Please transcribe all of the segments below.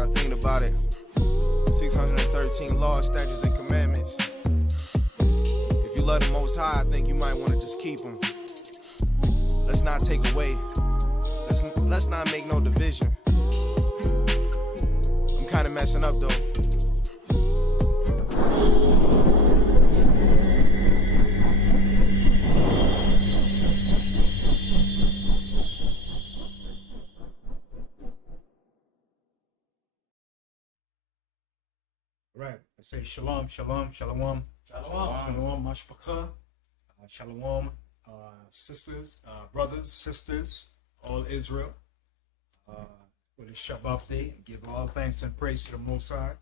start thinking about it. 613 laws, statutes, and commandments. If you love the Most High, I think you might want to just keep them. Let's not take away. Let's not make no division. I'm kind of messing up though. Right. I say shalom, shalom, shalom, shalom, mashpacha, shalom, sisters, brothers, sisters, all Israel. For the Shabbat day, give all thanks and praise to the Most High.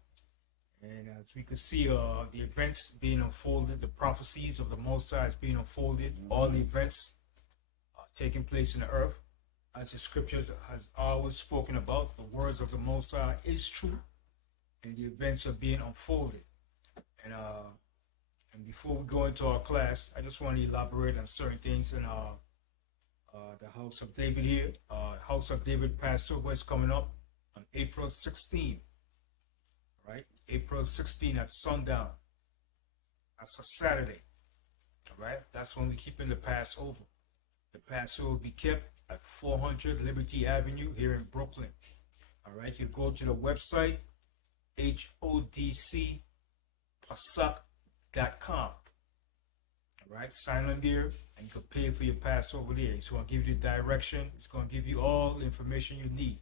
And as we can see, the events being unfolded, the prophecies of the Most High is being unfolded. All the events are taking place in the earth, as the scriptures has always spoken about. The words of the Most High is true, and the events are being unfolded. And before we go into our class, I just want to elaborate on certain things in the House of David here. House of David Passover is coming up on April 16. Right? April 16 at sundown. That's a Saturday. All right? That's when we keep in the Passover. The Passover will be kept at 400 Liberty Avenue here in Brooklyn. All right? You go to the website, HODC Passover.com. All right, sign on there and you can pay for your Passover there. It's going to give you the direction. It's going to give you all the information you need.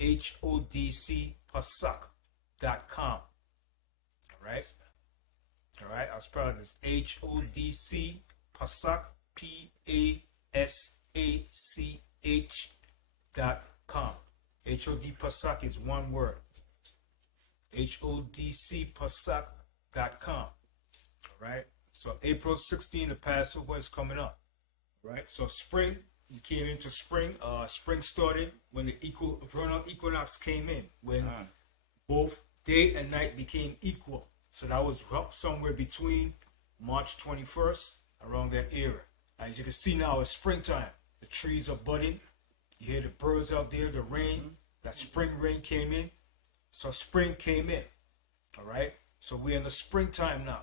HODC Passover.com. All right. All right. I'll spell this. HODC Passover, PASACH.com. HOD Passover is one word. HODC Passover.com. All right. So April 16, the Passover is coming up. Right. So spring, we came into spring. Spring started when the vernal equinox came in, when both day and night became equal. So that was somewhere between March 21st, around that era. As you can see now, it's springtime. The trees are budding. You hear the birds out there, the rain. That spring rain came in. So spring came in. All right. So we're in the springtime now.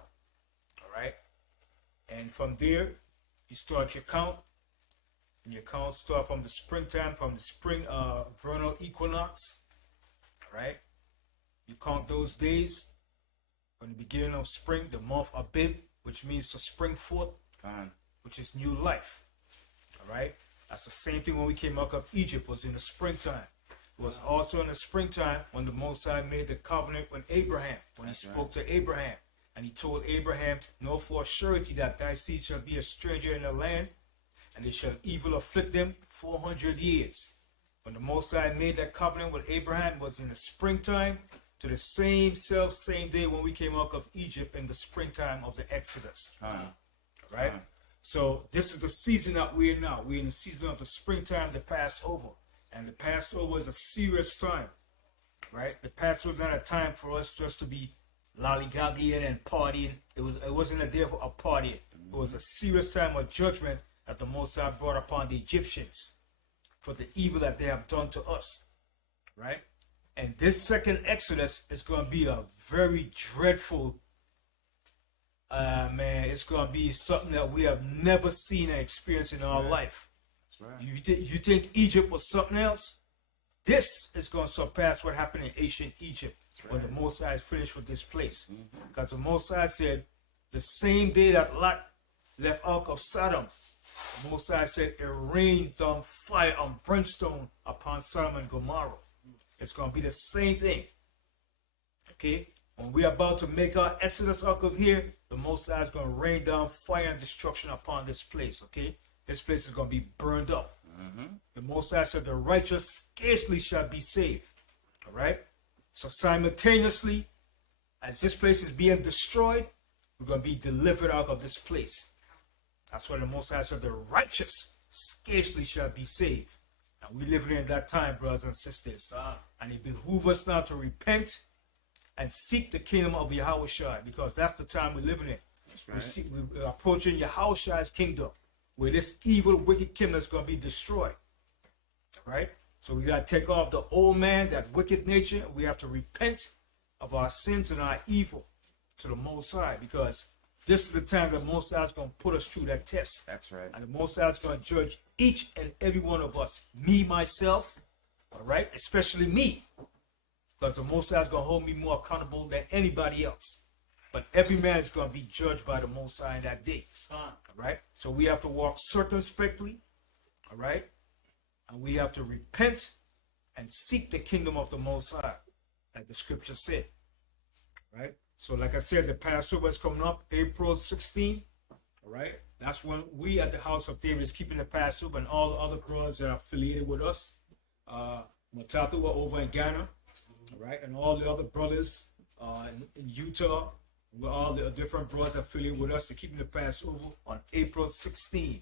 All right. And from there, you start your count. And your count start from the springtime, from the spring vernal equinox. All right. You count those days from the beginning of spring, the month Abib, which means to spring forth, which is new life. All right. That's the same thing when we came out of Egypt, was in the springtime. It was also in the springtime when the Most High made the covenant with Abraham, when he spoke to Abraham. And he told Abraham, know for a surety that thy seed shall be a stranger in the land, and they shall evil afflict them 400 years. When the Most High made that covenant with Abraham, was in the springtime, to the same day when we came out of Egypt in the springtime of the Exodus. Right? So this is the season that we're in now. We're in the season of the springtime, the Passover. And the Passover is a serious time. Right? The Passover is not a time for us just to be lollygagging and partying. It wasn't a day for a party. It was a serious time of judgment that the Most High brought upon the Egyptians for the evil that they have done to us. Right? And this second Exodus is going to be a very dreadful, it's going to be something that we have never seen and experienced in our life. That's right. You think Egypt was something else? This is going to surpass what happened in ancient Egypt when the Most High is finished with this place. Because the Most High said, the same day that Lot left out of Sodom, the Most High said, it rained down fire and brimstone upon Sodom and Gomorrah. It's going to be the same thing. Okay? When we're about to make our exodus out of here, the Most High is going to rain down fire and destruction upon this place. Okay? This place is going to be burned up. The Most High said, the righteous scarcely shall be saved. All right? So simultaneously, as this place is being destroyed, we're going to be delivered out of this place. That's why the Most High said, the righteous scarcely shall be saved. And we live in that time, brothers and sisters. And it behooves us now to repent and seek the kingdom of Yahawashi, because that's the time we're living in. That's right. We're approaching Yahawashi's kingdom, where this evil, wicked kingdom is going to be destroyed. Right? So we got to take off the old man, that wicked nature. We have to repent of our sins and our evil to the Most High, because this is the time that Most High is going to put us through that test. That's right. And the Most High is going to judge each and every one of us. Me, myself, all right? Especially me. Because the Most High is going to hold me more accountable than anybody else. But every man is going to be judged by the Most High in that day. All right? So we have to walk circumspectly. All right? And we have to repent and seek the kingdom of the Most High, like the scripture said. All right? So like I said, the Passover is coming up April 16. All right? That's when we at the house of David is keeping the Passover, and all the other brothers that are affiliated with us. Matathu were over in Ghana. All right? And all the other brothers in Utah, with all the different brothers affiliated with us, to keeping the Passover on April 16.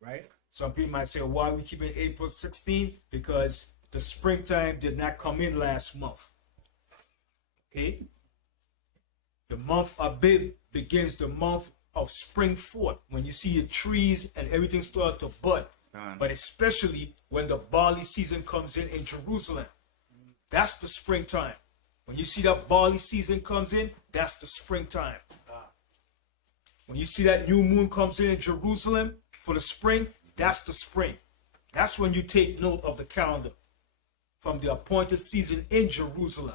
Right? Some people might say, why are we keeping April 16? Because the springtime did not come in last month. Okay? The month of Abib begins the month of spring forth, when you see the trees and everything start to bud. But especially when the barley season comes in Jerusalem. That's the springtime. When you see that barley season comes in, that's the springtime. When you see that new moon comes in Jerusalem for the spring, that's the spring. That's when you take note of the calendar from the appointed season in Jerusalem.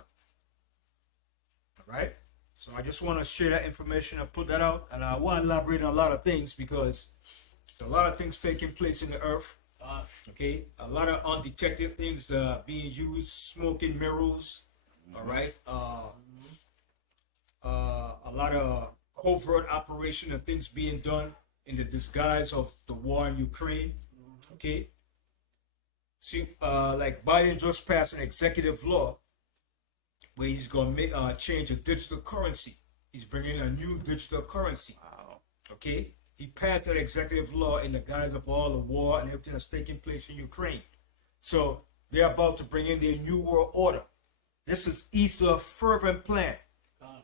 All right? So I just want to share that information and put that out. And I want to elaborate on a lot of things, because there's a lot of things taking place in the earth. Okay? A lot of undetected things being used, smoking mirrors. All right? A lot of covert operation and things being done in the disguise of the war in Ukraine. Okay? See, like Biden just passed an executive law where he's going to change the digital currency. He's bringing a new digital currency. Wow. Okay? He passed that executive law in the guise of all the war and everything that's taking place in Ukraine. So they're about to bring in their new world order. This is Esau's fervent plan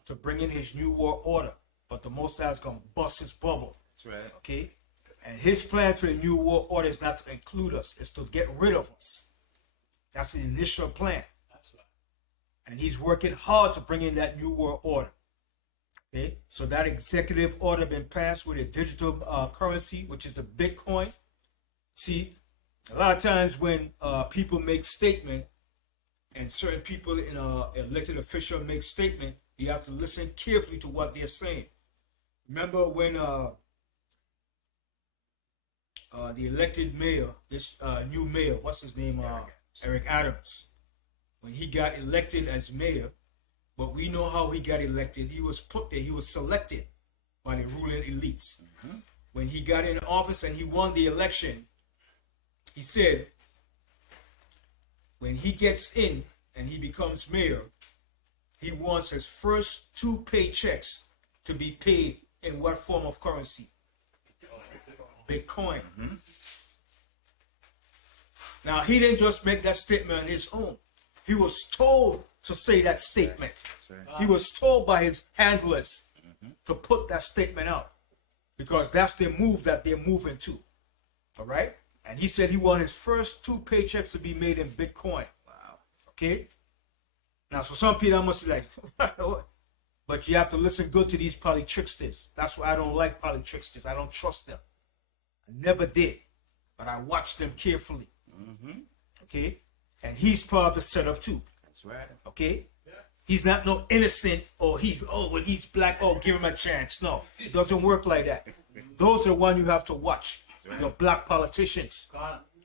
to bring in his new world order. But the Most High is going to bust his bubble. That's right. Okay? And his plan for the new world order is not to include us. It's to get rid of us. That's the initial plan. That's right. And he's working hard to bring in that new world order. Okay? So that executive order been passed with a digital currency, which is the Bitcoin. See, a lot of times when people make statement, and certain people in elected official make statement, you have to listen carefully to what they're saying. Remember when the elected mayor, this new mayor, what's his name? Eric Adams. When he got elected as mayor, but we know how he got elected. He was put there, he was selected by the ruling elites. When he got in office and he won the election, he said, when he gets in and he becomes mayor, he wants his first 2 paychecks to be paid in what form of currency? Bitcoin. Now, he didn't just make that statement on his own. He was told to say that statement. He was told by his handlers to put that statement out, because that's the move that they're moving to. All right? And he said he wanted his first 2 paychecks to be made in Bitcoin. Wow. Okay? Now, so some people must be like, but you have to listen good to these tricksters. That's why I don't like tricksters. I don't trust them. I never did. But I watched them carefully. Okay? And he's part of the setup too. That's right. Okay? Yeah. He's not no innocent, or well, he's black, give him a chance. No, it doesn't work like that. Those are the ones you have to watch. Right. Your black politicians.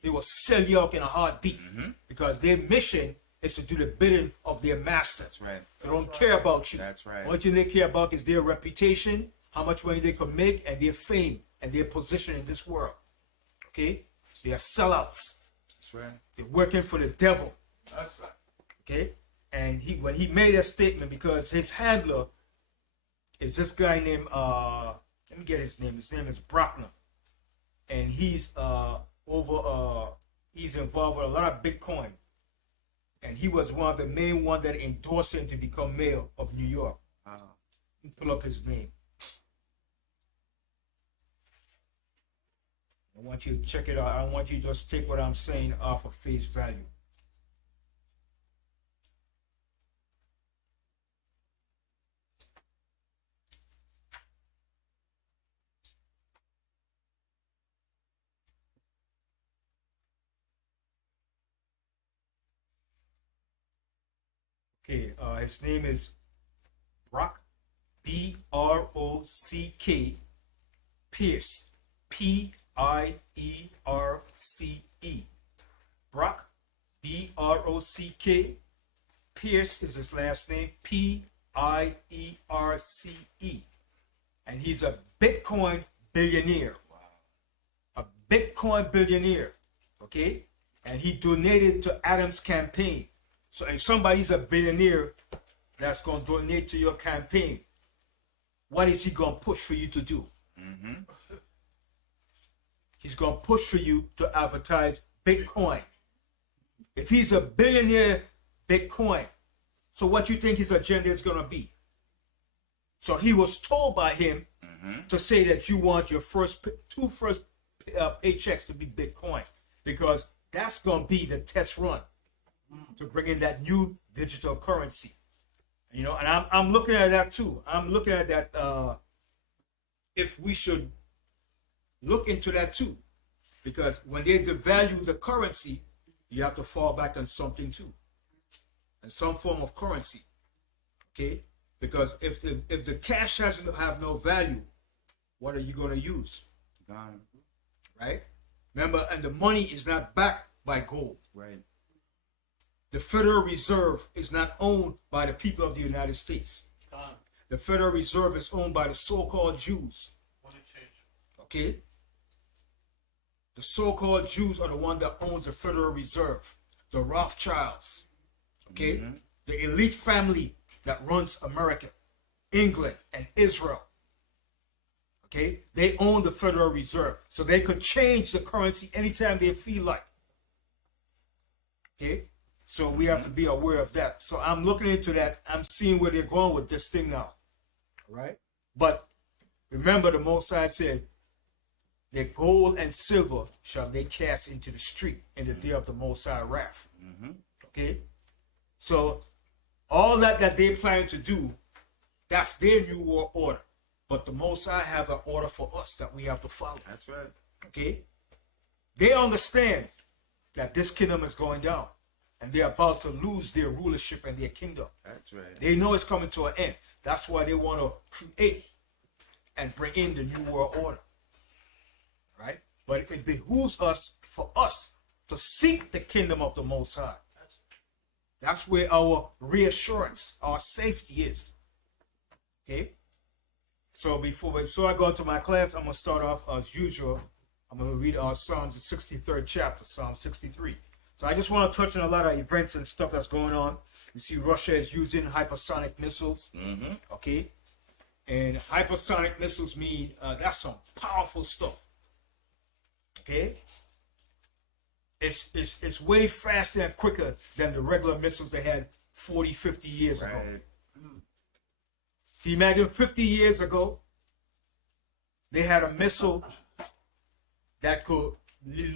They will sell you out in a heartbeat, because their mission is to do the bidding of their master. That's right. They don't care about you. That's right. Only thing they care about is their reputation, how much money they can make, and their fame and their position in this world. Okay? They are sellouts. That's right. They're working for the devil. That's right. Okay? And when he made that statement, because his handler is this guy named, let me get his name. His name is Brockner. And he's he's involved with a lot of Bitcoin. And he was one of the main ones that endorsed him to become mayor of New York. Let me pull up his name. I want you to check it out. I don't want you to just take what I'm saying off of face value. Okay, his name is Brock, B-R-O-C-K, Pierce, P-I-E-R-C-E. Brock, B-R-O-C-K, Pierce is his last name, P-I-E-R-C-E. And he's a Bitcoin billionaire. Wow. A Bitcoin billionaire, okay? And he donated to Adam's campaign. So if somebody's a billionaire that's going to donate to your campaign, what is he going to push for you to do? Mm-hmm. He's going to push for you to advertise Bitcoin. If he's a billionaire Bitcoin, so what you think his agenda is going to be? So he was told by him to say that you want your two first paychecks to be Bitcoin, because that's going to be the test run to bring in that new digital currency. You know, and I'm looking at that too. I'm looking at that if we should look into that too, because when they devalue the currency, you have to fall back on something too, and some form of currency. Okay, because if the cash doesn't have no value, what are you going to use? Right? Remember, and the money is not backed by gold. Right. The Federal Reserve is not owned by the people of the United States. The Federal Reserve is owned by the so-called Jews. Okay? The so-called Jews are the one that owns the Federal Reserve. The Rothschilds. Okay? Mm-hmm. The elite family that runs America, England, and Israel. Okay? They own the Federal Reserve. So they could change the currency anytime they feel like. Okay? So we have to be aware of that. So I'm looking into that. I'm seeing where they're going with this thing now. All right? But remember, the Most High said, their gold and silver shall they cast into the street in the day of the Most High wrath. Okay? So all that they plan to do, that's their new world order. But the Most High have an order for us that we have to follow. That's right. Okay? They understand that this kingdom is going down. And they're about to lose their rulership and their kingdom. That's right. They know it's coming to an end. That's why they want to create and bring in the new world order. Right? But it behooves us, for us, to seek the kingdom of the Most High. That's where our reassurance, our safety is. Okay? So before I go into my class, I'm going to start off as usual. I'm going to read our Psalms, the 63rd chapter, Psalm 63. So I just want to touch on a lot of events and stuff that's going on. You see, Russia is using hypersonic missiles. Okay, and hypersonic missiles mean that's some powerful stuff. Okay, it's way faster and quicker than the regular missiles they had 40, 50 years ago. Can you imagine 50 years ago, they had a missile that could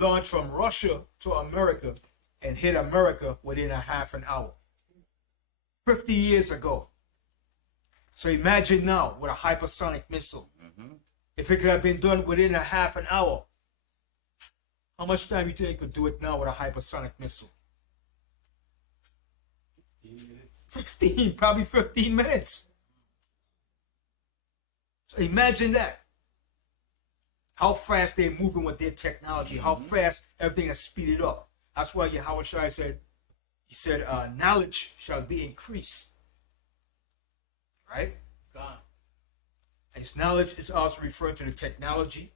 launch from Russia to America and hit America within a half an hour. 50 years ago. So imagine now with a hypersonic missile. If it could have been done within a half an hour, how much time do you think it could do it now with a hypersonic missile? 15, probably 15 minutes. So imagine that. How fast they're moving with their technology, how fast everything has speeded up. That's why Yahawashi said, knowledge shall be increased. Right? God. And his knowledge is also referring to the technology,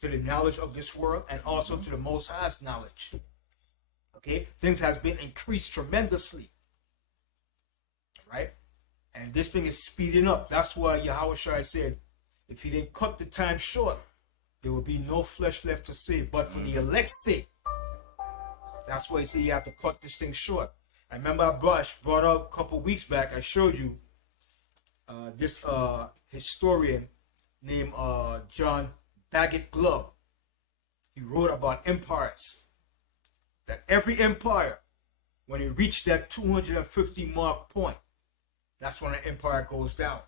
to the knowledge of this world, and also to the Most High's knowledge. Okay? Things has been increased tremendously. Right? And this thing is speeding up. That's why Yahawashi said, if he didn't cut the time short, there will be no flesh left to save. But for the elect's sake, that's why he said you have to cut this thing short. I remember I brought up a couple weeks back, I showed you this historian named John Bagot Glove. he wrote about empires. That every empire, when it reached that 250 mark point, that's when an empire goes down.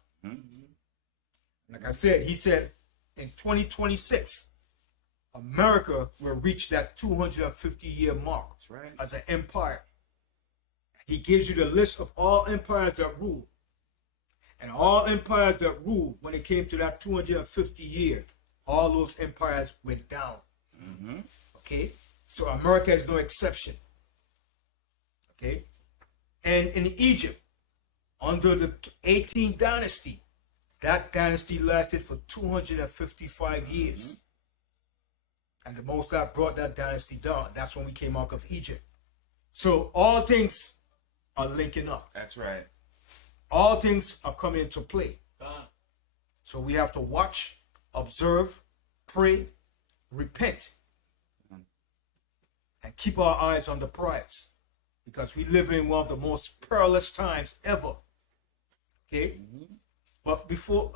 Like I said, he said in 2026, America will reach that 250-year mark as an empire. He gives you the list of all empires that rule. And all empires that ruled, when it came to that 250 year, all those empires went down. Okay? So America is no exception. Okay? And in Egypt, under the 18th dynasty, that dynasty lasted for 255 years. And the Most High brought that dynasty down. That's when we came out of Egypt. So all things are linking up. That's right. All things are coming into play. So we have to watch, observe, pray, repent, and keep our eyes on the prize. Because we live in one of the most perilous times ever. Okay? But before,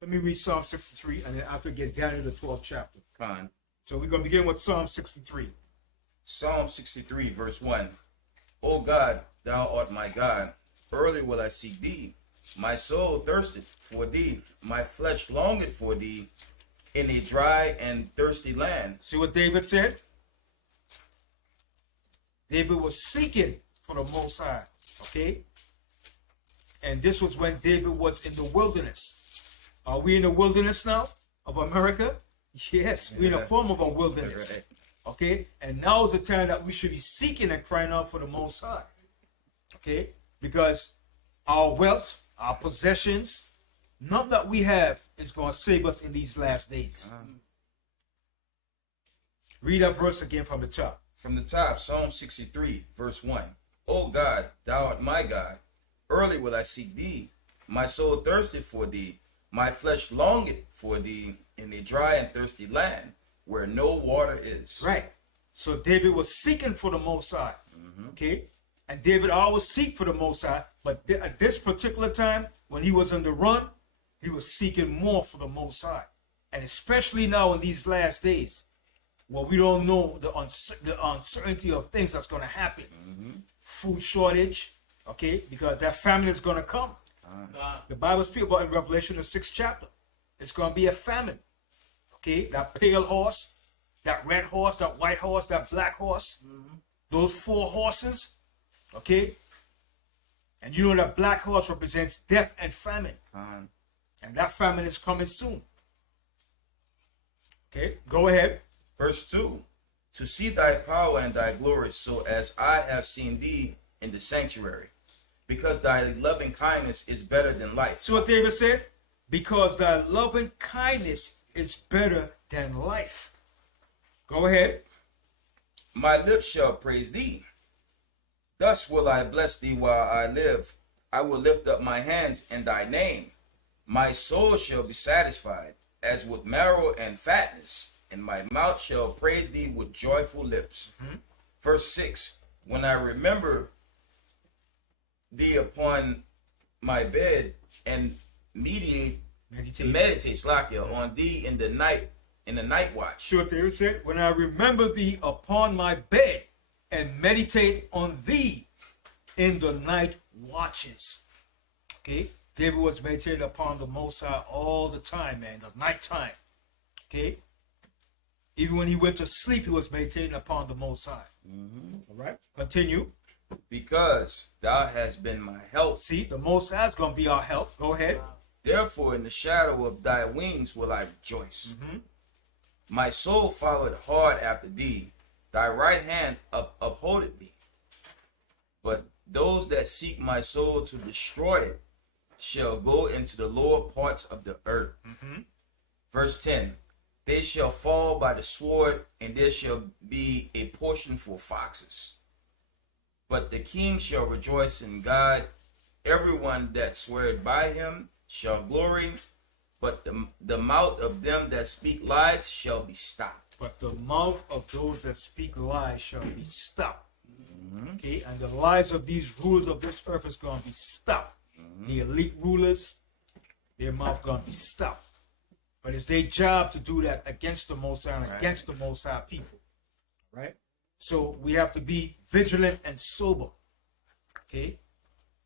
let me read Psalm 63, and then after get down to the 12th chapter. Fine. So we're going to begin with Psalm 63. Psalm 63, verse 1. O God, thou art my God. Early will I seek thee. My soul thirsteth for thee. My flesh longeth for thee in a dry and thirsty land. See what David said? David was seeking for the Most High. Okay? And this was when David was in the wilderness. Are we in the wilderness now of America? Yes, we're in a form of a wilderness. Right. Okay? And now is the time that we should be seeking and crying out for the Most High. Okay? Because our wealth, our possessions, none that we have is going to save us in these last days. Read that verse again from the top. From the top, Psalm 63, verse 1. O God, thou art my God. Early will I seek thee. My soul thirsteth for thee. My flesh longeth for thee in a dry and thirsty land where no water is. Right. So David was seeking for the Most High. Okay? And David always seek for the Most High. But at this particular time, when he was on the run, he was seeking more for the Most High. And especially now in these last days, where we don't know the uncertainty of things that's going to happen. Food shortage, okay? Because that famine is going to come. The Bible speaks about in Revelation, the 6th chapter. It's going to be a famine. Okay? That pale horse, that red horse, that white horse, that black horse. Those 4 horses. Okay? And you know that black horse represents death and famine. And that famine is coming soon. Okay? Go ahead. Verse 2. To see thy power and thy glory, so as I have seen thee in the sanctuary, because thy loving kindness is better than life. See what David said? Because thy loving kindness is better than life. Go ahead. My lips shall praise thee. Thus will I bless thee while I live. I will lift up my hands in thy name. My soul shall be satisfied, as with marrow and fatness, and my mouth shall praise thee with joyful lips. Verse 6. When I remember thee upon my bed and meditate Slakia, on thee in the night watch. See what David said? When I remember thee upon my bed and meditate on thee in the night watches. Okay? David was meditating upon the Most High all the time, man. The night time. Okay? Even when he went to sleep, he was meditating upon the Most High. All right? Continue. Because thou hast been my help. See, the Most High is going to be our help. Go ahead. Therefore, in the shadow of thy wings will I rejoice. My soul followed hard after thee. Thy right hand upholdeth thee. But those that seek my soul to destroy it shall go into the lower parts of the earth. Verse 10. They shall fall by the sword, and there shall be a portion for foxes. But the king shall rejoice in God. Everyone that sweareth by him shall glory. But the mouth of them that speak lies shall be stopped. But the mouth of those that speak lies shall be stopped. Okay, and the lives of these rulers of this earth is going to be stopped. The elite rulers, their mouth going to be stopped. But it's their job to do that against the Most High and against the Most High people. Right? So we have to be vigilant and sober. Okay?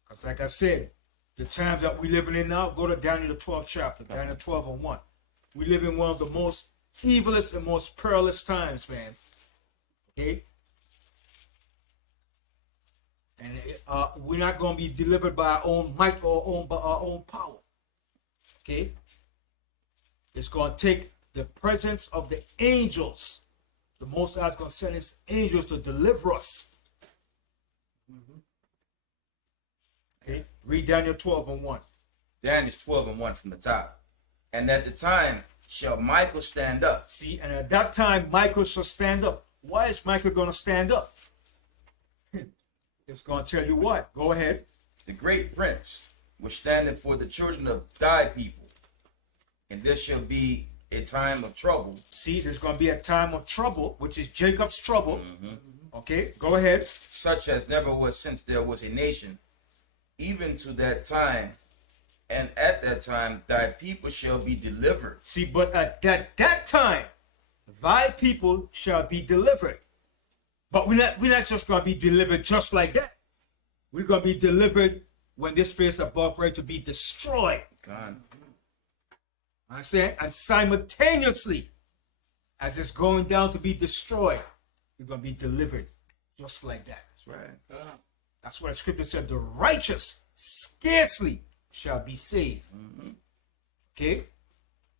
Because like I said, the times that we're living in now, go to Daniel the 12th chapter, Daniel 12 and 1. We live in one of the most evilest and most perilous times, man. Okay? And we're not going to be delivered by our own might or by our own power. Okay? It's going to take the presence of the angels. The Most High is going to send his angels to deliver us. Okay? Read Daniel 12 and 1. Daniel 12 and 1 from the top. And at the time shall Michael stand up. See, and at that time, Michael shall stand up. Why is Michael going to stand up? It's going to tell you what. Go ahead. The great prince was standing for the children of thy people. And there shall be a time of trouble. See, there's going to be a time of trouble, which is Jacob's trouble. Okay, go ahead. Such as never was since there was a nation, even to that time. And at that time, thy people shall be delivered. See, but at that time, thy people shall be delivered. But we're not just going to be delivered just like that. We're going to be delivered when this place is about ready to be destroyed. God. Understand? And simultaneously, as it's going down to be destroyed, we're going to be delivered just like that. That's right. That's what the scripture said. The righteous scarcely shall be saved. Okay?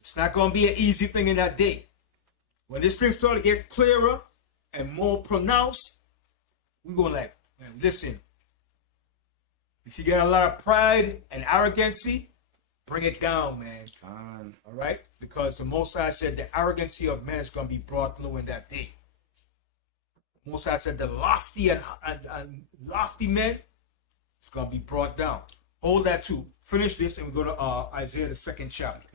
It's not going to be an easy thing in that day. When this thing starts to get clearer and more pronounced, we're going like, man, listen, if you got a lot of pride and arrogancy, bring it down, man. All right? Because the Most High said the arrogancy of men is going to be brought low in that day. Most High said the lofty and lofty men is going to be brought down. Hold that too. Finish this and we go to Isaiah the 2nd chapter.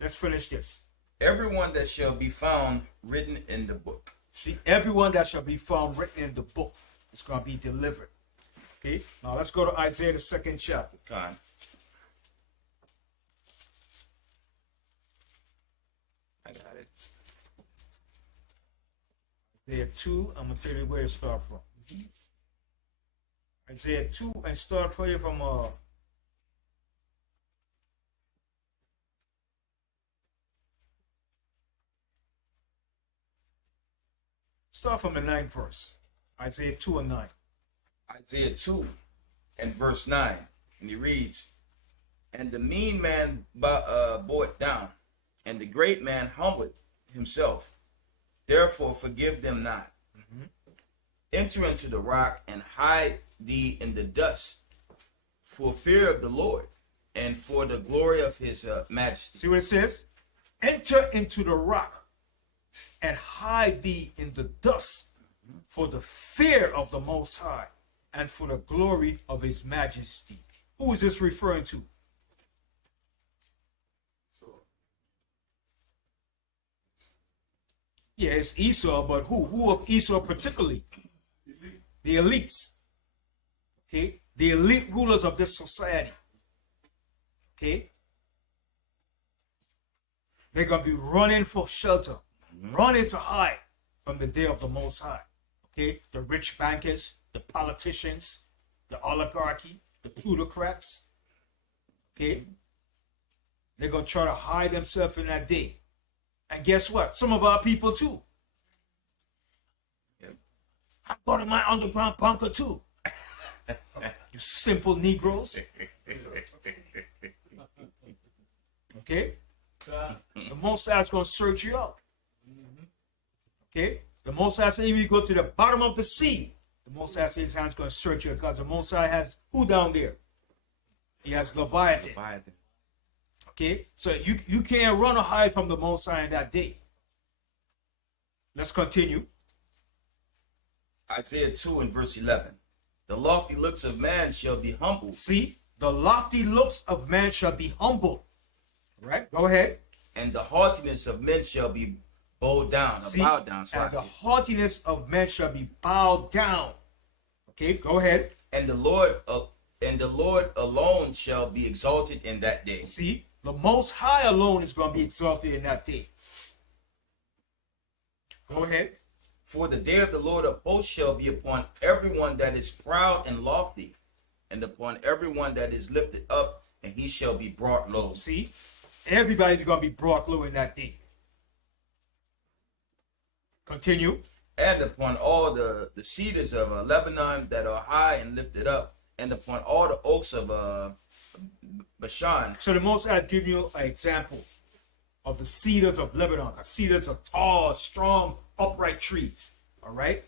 Let's finish this. Everyone that shall be found written in the book. See, everyone that shall be found written in the book is going to be delivered. Okay? Now let's go to Isaiah the 2nd chapter. God. I got it. Isaiah 2, I'm going to tell you where to start from. Isaiah 2, and start for you from start from the 9th verse. Isaiah 2 and 9. Isaiah 2 and verse 9. And he reads, and the mean man bore it down, and the great man humbled himself. Therefore forgive them not. Enter into the rock and hide thee in the dust, for fear of the Lord and for the glory of his majesty. See what it says? Enter into the rock and hide thee in the dust, for the fear of the Most High and for the glory of his majesty. Who is this referring to? Yeah, it's Esau, but who? Who of Esau particularly? The elites. Okay? The elite rulers of this society. Okay? They're going to be running for shelter, running to hide from the day of the Most High. Okay? The rich bankers, the politicians, the oligarchy, the plutocrats. Okay? They're going to try to hide themselves in that day. And guess what? Some of our people too. Yep. I'm going to my underground bunker too. You simple Negroes. Okay? The Most High is going to search you out. Okay? The Most High says, even if you go to the bottom of the sea, the Most High says his hand's going to search you, because the Most High has who down there? He has Leviathan. Okay? So you can't run or hide from the Most High in that day. Let's continue. Isaiah 2 and verse 11. The lofty looks of man shall be humbled. See? The lofty looks of man shall be humbled. Right? Go ahead. And the haughtiness of men shall be bowed down. See? Bowed down. And the haughtiness of men shall be bowed down. Okay? Go ahead. And the Lord alone shall be exalted in that day. See? The Most High alone is going to be exalted in that day. Go ahead. For the day of the Lord of hosts shall be upon everyone that is proud and lofty, and upon everyone that is lifted up, and he shall be brought low. See, everybody's going to be brought low in that day. Continue. And upon all the cedars of Lebanon that are high and lifted up, and upon all the oaks of Bashan. So the Most High is giving you an example of the cedars of Lebanon. Cedars are tall, strong, upright trees. All right?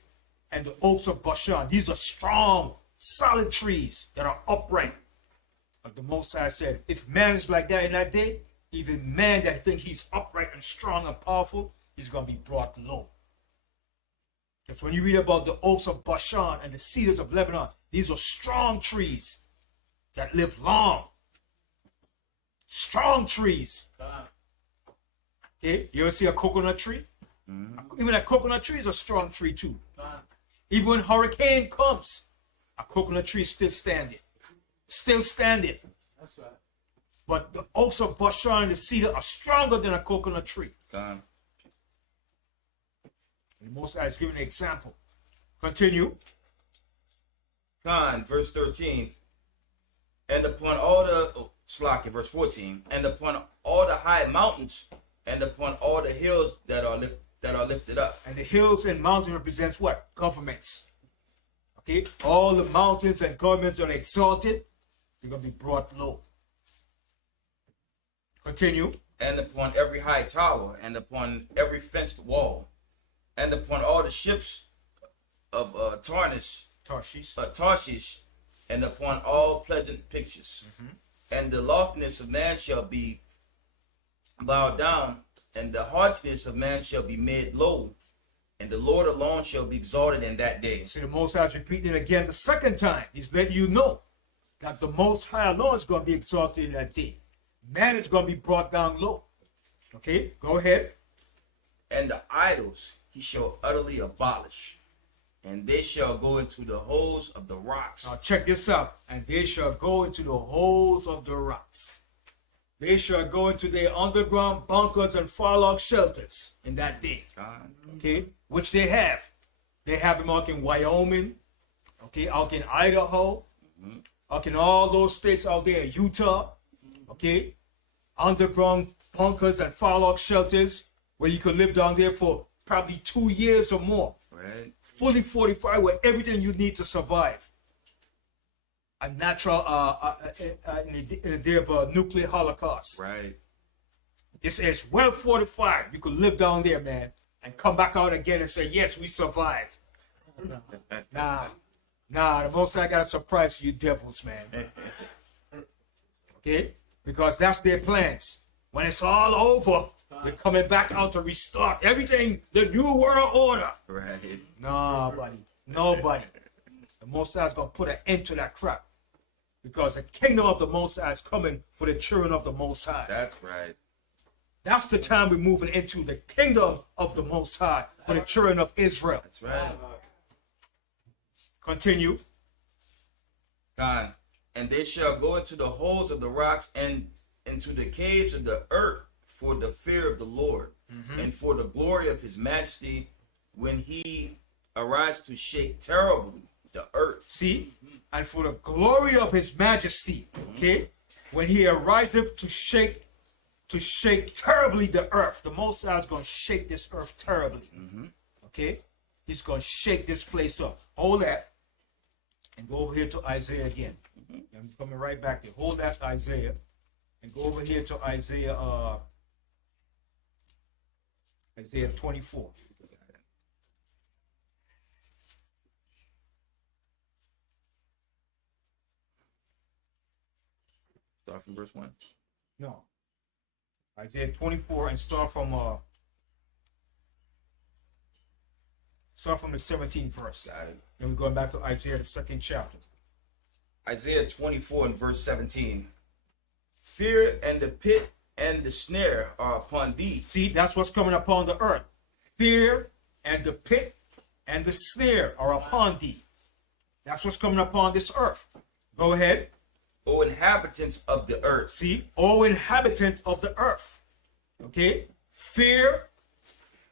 And the oaks of Bashan. These are strong, solid trees that are upright. Like the Most High said, if man is like that in that day, even man that think he's upright and strong and powerful, he's going to be brought low. Because when you read about the oaks of Bashan and the cedars of Lebanon, these are strong trees that live long. Strong trees. Okay, you ever see a coconut tree? Even a coconut tree is a strong tree too. Even when hurricane comes, a coconut tree is still standing. Still standing. That's right. But the oaks of Bashan and the cedar are stronger than a coconut tree. God. The Most High is giving an example. Continue. God, verse 13. And upon all the verse 14. And upon all the high mountains, and upon all the hills that are lifted up. And the hills and mountains represents what? Governments. Okay? All the mountains and governments are exalted. They're going to be brought low. Continue. And upon every high tower, and upon every fenced wall, and upon all the ships of Tarshish, and upon all pleasant pictures. And the loftiness of man shall be bowed down, and the haughtiness of man shall be made low, and the Lord alone shall be exalted in that day. See, the Most High is repeating it again the second time. He's letting you know that the Most High alone is going to be exalted in that day. Man is going to be brought down low. Okay, go ahead. And the idols he shall utterly abolish, and they shall go into the holes of the rocks. Now check this out. And they shall go into the holes of the rocks. They shall go into their underground bunkers and fallout shelters in that day. Okay, which they have. They have them out in Wyoming. Okay, out in Idaho. Out in all those states out there, Utah. Okay, underground bunkers and fallout shelters where you could live down there for probably 2 years or more. Right. Fully fortified with everything you need to survive. A natural, in a day of a nuclear holocaust. Right. It's well fortified. You could live down there, man, and come back out again and say, yes, we survived. Nah, the Most High got a surprise for you devils, man. Okay? Because that's their plans. When it's all over, we're coming back out to restart everything, the new world order. Right. Nobody. The Most High is going to put an end to that crap. Because the kingdom of the Most High is coming for the children of the Most High. That's right. That's the time we're moving into the kingdom of the Most High for the children of Israel. That's right. Continue. God. And they shall go into the holes of the rocks and into the caves of the earth for the fear of the Lord and for the glory of his majesty when he arises to shake terribly the earth. See? And for the glory of his majesty, okay? When he ariseth to shake terribly the earth. The Most High is going to shake this earth terribly. Okay? He's going to shake this place up. Hold that. And go over here to Isaiah again. I'm coming right back there. Hold that Isaiah. And go over here to Isaiah 24. Start from verse 1. No. Isaiah 24 and start from the 17th verse. Got it. Then we're going back to Isaiah, the 2nd chapter. Isaiah 24 and verse 17. Fear and the pit and the snare are upon thee. See, that's what's coming upon the earth. Fear and the pit and the snare are upon thee. That's what's coming upon this earth. Go ahead. O inhabitants of the earth. See, O inhabitant of the earth. Okay? Fear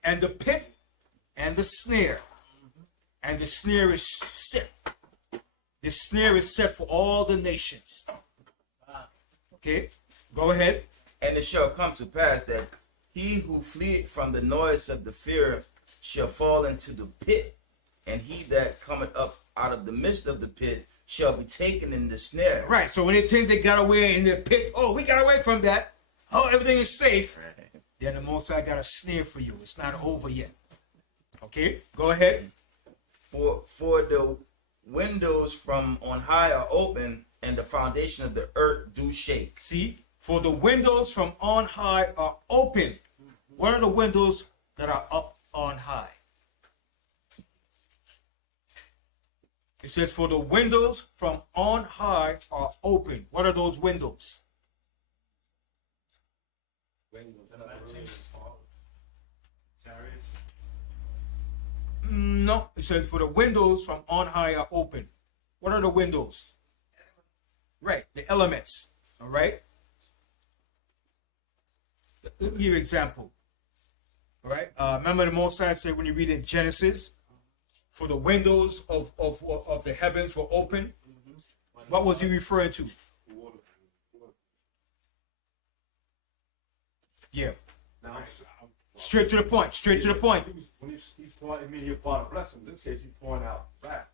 and the pit and the snare. And the snare is set. The snare is set for all the nations. Okay? Go ahead. And it shall come to pass that he who fleeth from the noise of the fear shall fall into the pit, and he that cometh up out of the midst of the pit shall be taken in the snare. Right, so when they think they got away in the pit, oh, we got away from that. Oh, everything is safe. Then the Most High got a snare for you. It's not over yet. Okay, go ahead. For the windows from on high are open, and the foundation of the earth do shake. See, for the windows from on high are open. What are the windows that are up on high? It says, for the windows from on high are open. What are those windows? No, it says, for the windows from on high are open. What are the windows? Right, the elements. All right. Let me give you an example. All right. Remember the Most High said when you read in Genesis, for the windows of the heavens were open. What was he referring to? Yeah. Straight to the point. Straight to the point. When he's pointing, I mean, he's part of blessing. In this case, he's pointing out that.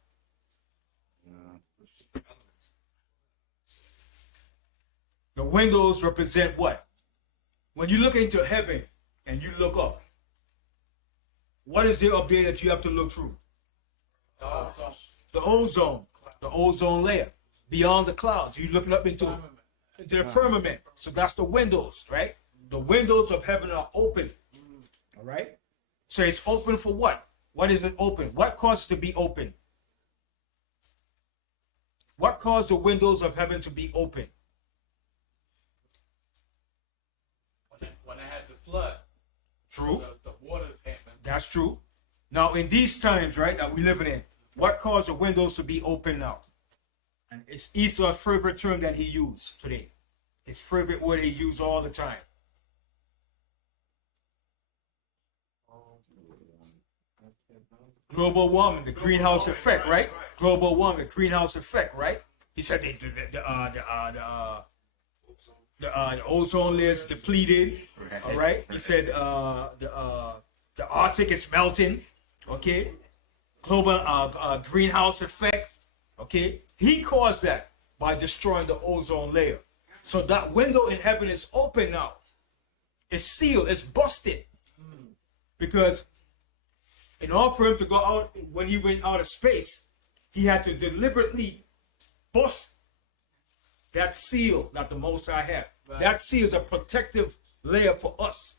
The windows represent what? When you look into heaven and you look up, what is there up there that you have to look through? The ozone layer, beyond the clouds. You're looking up into the firmament. So that's the windows, right? The windows of heaven are open. All right? So it's open for what? What is it open? What caused it to be open? What caused the windows of heaven to be open? When I had the flood. True. The water came in. That's true. Now, in these times, right, that we're living in, what caused the windows to be open now? And it's Esau's favorite term that he used today. His favorite word he used all the time. Global warming, the greenhouse effect, right? Global warming, greenhouse effect, right? He said the ozone layer is depleted. All right. He said the Arctic is melting. Okay. Global greenhouse effect. Okay. He caused that by destroying the ozone layer. So that window in heaven is open now. It's sealed. It's busted. Because in order for him to go out, when he went out of space, he had to deliberately bust that seal that the Most High had. Right. That seal is a protective layer for us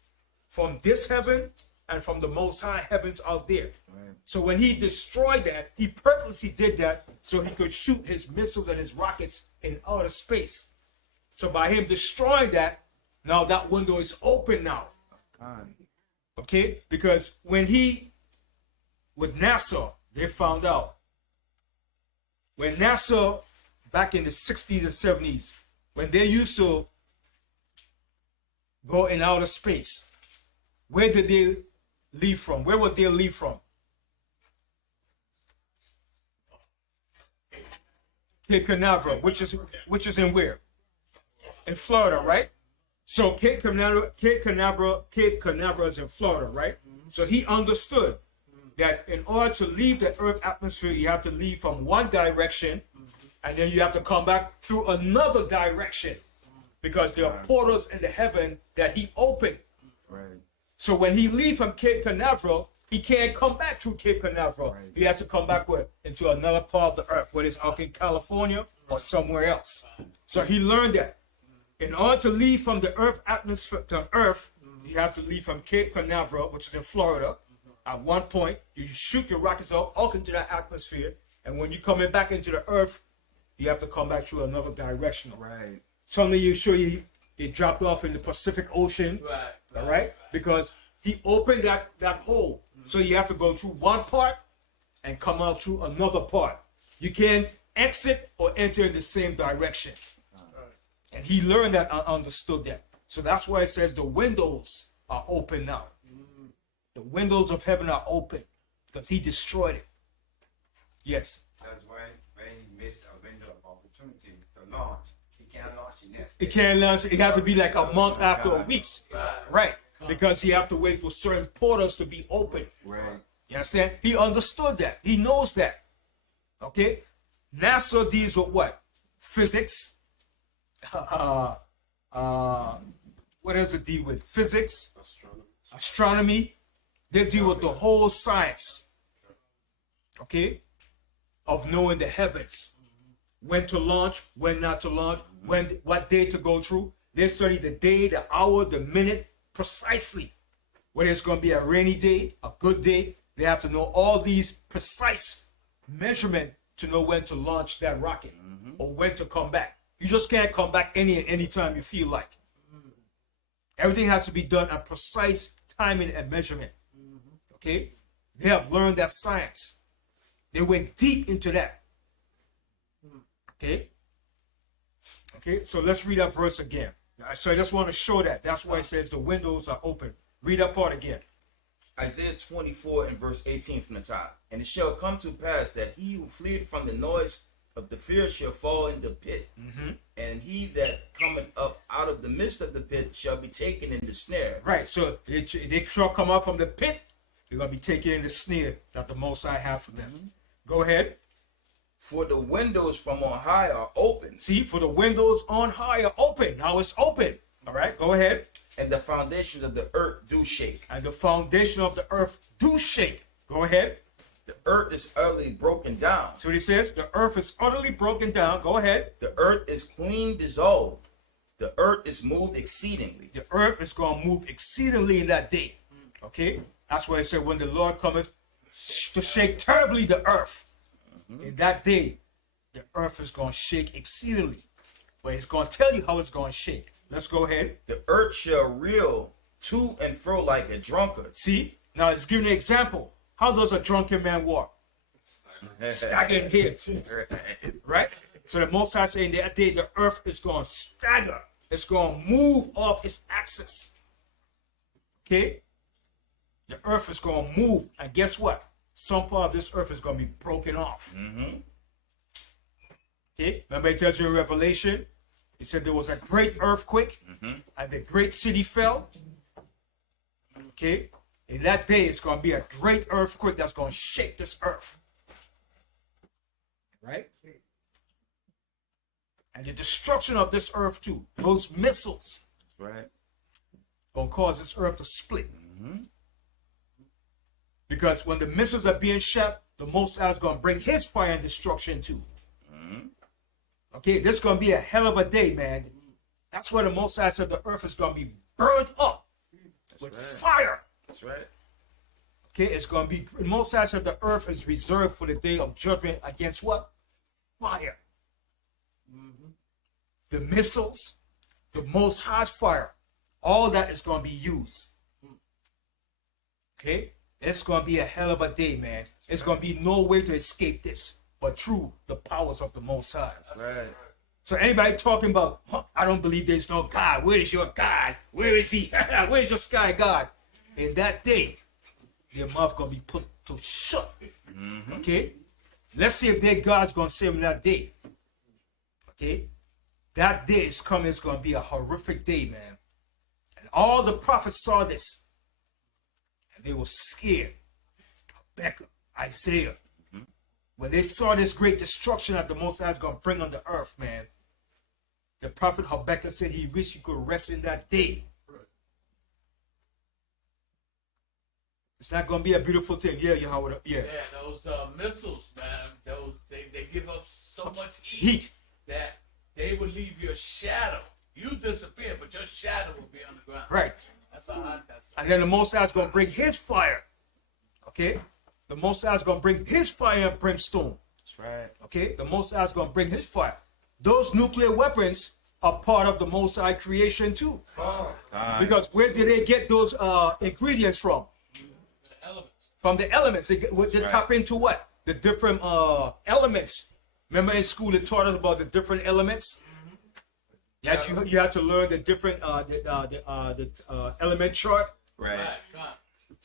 from this heaven and from the Most High heavens out there. Right. So when he destroyed that, he purposely did that so he could shoot his missiles and his rockets in outer space. So by him destroying that, now that window is open now. Okay? Because when with NASA, they found out. When NASA, back in the 60s and 70s, when they used to go in outer space, where did they leave from? Where would they leave from? Cape Canaveral, which is in where? In Florida, right? So Cape Canaveral is in Florida, right? So he understood that in order to leave the Earth atmosphere, you have to leave from one direction, and then you have to come back through another direction, because there are portals in the heaven that he opened. Right. So when he leaves from Cape Canaveral, he can't come back through Cape Canaveral. Right. He has to come back into another part of the Earth, whether it's out in California or somewhere else. So he learned that in order to leave from the Earth atmosphere to Earth, you have to leave from Cape Canaveral, which is in Florida. At one point, you shoot your rockets out into that atmosphere, and when you're coming back into the Earth, you have to come back through another direction. Right. Suddenly you dropped off in the Pacific Ocean. Right. All right? Because he opened that hole. So you have to go through one part and come out through another part. You can't exit or enter in the same direction. And he learned that and understood that. So that's why it says the windows are open now. The windows of heaven are open because he destroyed it. Yes. That's why when he missed a window of opportunity to launch, he can't launch the next It day. can't launch. It have to be like a month after a week. Right. Because he have to wait for certain portals to be open. Right. You understand? He understood that. He knows that. Okay? NASA deals with what? Physics. What does it deal with? Physics. Astronomy. They deal with the whole science. Okay? Of knowing the heavens. When to launch, when not to launch, what day to go through. They study the day, the hour, the minute, precisely. Whether it's going to be a rainy day, a good day. They have to know all these precise measurement to know when to launch that rocket or when to come back. You just can't come back any time you feel like. Everything has to be done at precise timing and measurement. Okay? They have learned that science. They went deep into that. Okay? Okay, so let's read that verse again. So I just want to show that. That's why it says the windows are open. Read that part again. Isaiah 24 and verse 18 from the top. And it shall come to pass that he who fleeth from the noise of the fear shall fall in the pit. And he that cometh up out of the midst of the pit shall be taken in the snare. Right, so they shall come out from the pit. They're going to be taken in the snare that the Most High have for them. Go ahead. For the windows from on high are open. See, for the windows on high are open. Now it's open. All right, go ahead. And the foundations of the earth do shake. And the foundation of the earth do shake. Go ahead. The earth is utterly broken down. So he says, the earth is utterly broken down. Go ahead. The earth is clean dissolved. The earth is moved exceedingly. The earth is going to move exceedingly in that day. Okay? That's why it said, when the Lord cometh to shake terribly the earth. In that day, the earth is going to shake exceedingly. But it's going to tell you how it's going to shake. Let's go ahead. The earth shall reel to and fro like a drunkard. See? Now, it's giving an example. How does a drunken man walk? Staggering here. Right? So the Most High saying that day the earth is going to stagger. It's going to move off its axis. Okay? The earth is going to move. And guess what? Some part of this earth is going to be broken off. Okay? Remember it tells you in Revelation, it said there was a great earthquake and the great city fell. Okay? In that day, it's going to be a great earthquake that's going to shake this earth. Right? And the destruction of this earth too. Those missiles. Right. Going to cause this earth to split. Because when the missiles are being shot, the Most High is going to bring his fire and destruction too. Okay, this is going to be a hell of a day, man. That's why the Most High said the earth is going to be burned up with fire. That's right. Okay, it's going to be, the Most High said the earth is reserved for the day of judgment against what? Fire. The missiles, the Most High's fire, all that is going to be used. Okay? It's going to be a hell of a day, man. It's going to be no way to escape this, but through the powers of the Most High. Right. So anybody talking about, I don't believe there's no God. Where is your God? Where is he? Where is your sky God? In that day, their mouth going to be put to shut. Okay? Let's see if their God's going to save them that day. Okay? That day is coming. It's going to be a horrific day, man. And all the prophets saw this. And they were scared. Habakkuk, Isaiah. When they saw this great destruction that the Most High is going to bring on the earth, man. The prophet Habakkuk said he wished he could rest in that day. It's not going to be a beautiful thing. Yeah, Yahawashi. Yeah. Yeah, those missiles, man. Those they give up so much Heat. that they will leave your shadow. You disappear, but your shadow will be on the ground. Right. That's how hot that's. And then the Most High is going to bring his fire. Okay? The Most High is going to bring his fire and brimstone. That's right. Okay? The Most High is going to bring his fire. Those nuclear weapons are part of the Most High creation too. Because where did they get those ingredients from? The elements. From the elements. They tap into what? The different elements. Remember in school they taught us about the different elements? You had to learn the different element chart Right. Come.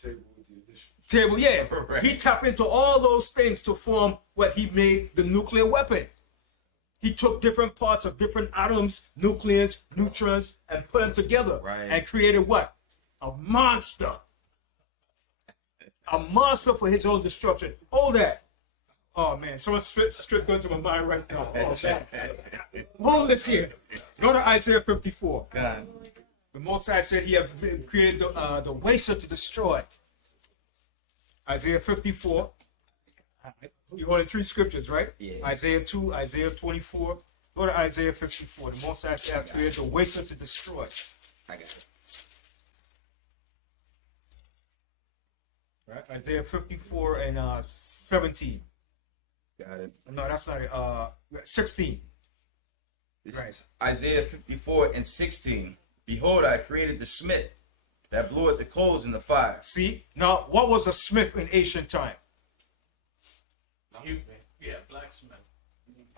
Table with the addition. table. Yeah, Right. he tapped into all those things to form what he made the nuclear weapon. He took different parts of different atoms, nucleus, neutrons, and put them together Right. and created what? A monster. A monster for his own destruction. Hold that. Oh man, someone's straight going to my mind right now. Oh, man. Hold this here. Go to Isaiah 54. God. The Most High said he have created the waster to destroy. Isaiah 54. You heard 3 scriptures, right? Yeah. Isaiah 2, Isaiah 24. Go to Isaiah 54. The Most High said have created the waster to destroy. I got it. Right? Isaiah 54 and 17. Got it. No, that's not it. 16. This Right. is Isaiah 54 and 16. Behold, I created the smith that blew at the coals in the fire. See? Now, what was a smith in ancient time? Blacksmith.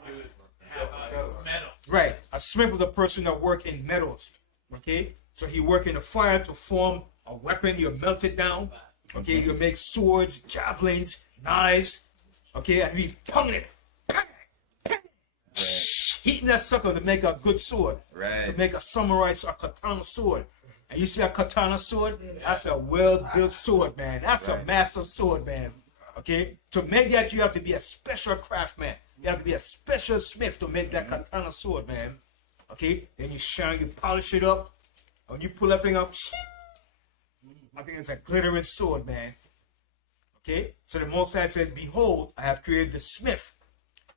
You would have metal. Right. A smith was a person that worked in metals. Okay? So he worked in the fire to form a weapon. He'll melt it down. Okay? He'll make swords, javelins, knives. Okay? And he pounded it. Bang, bang, heating that sucker to make a good sword. Right. To make a samurai, a katana sword. And you see a katana sword? That's a well-built sword, man. That's a Right. master sword, man. Okay? To make that, you have to be a special craftsman. You have to be a special smith to make that katana sword, man. Okay? Then you shine, you polish it up. When you pull that thing up, I think it's a glittering sword, man. Okay? So the Most High said, behold, I have created the smith.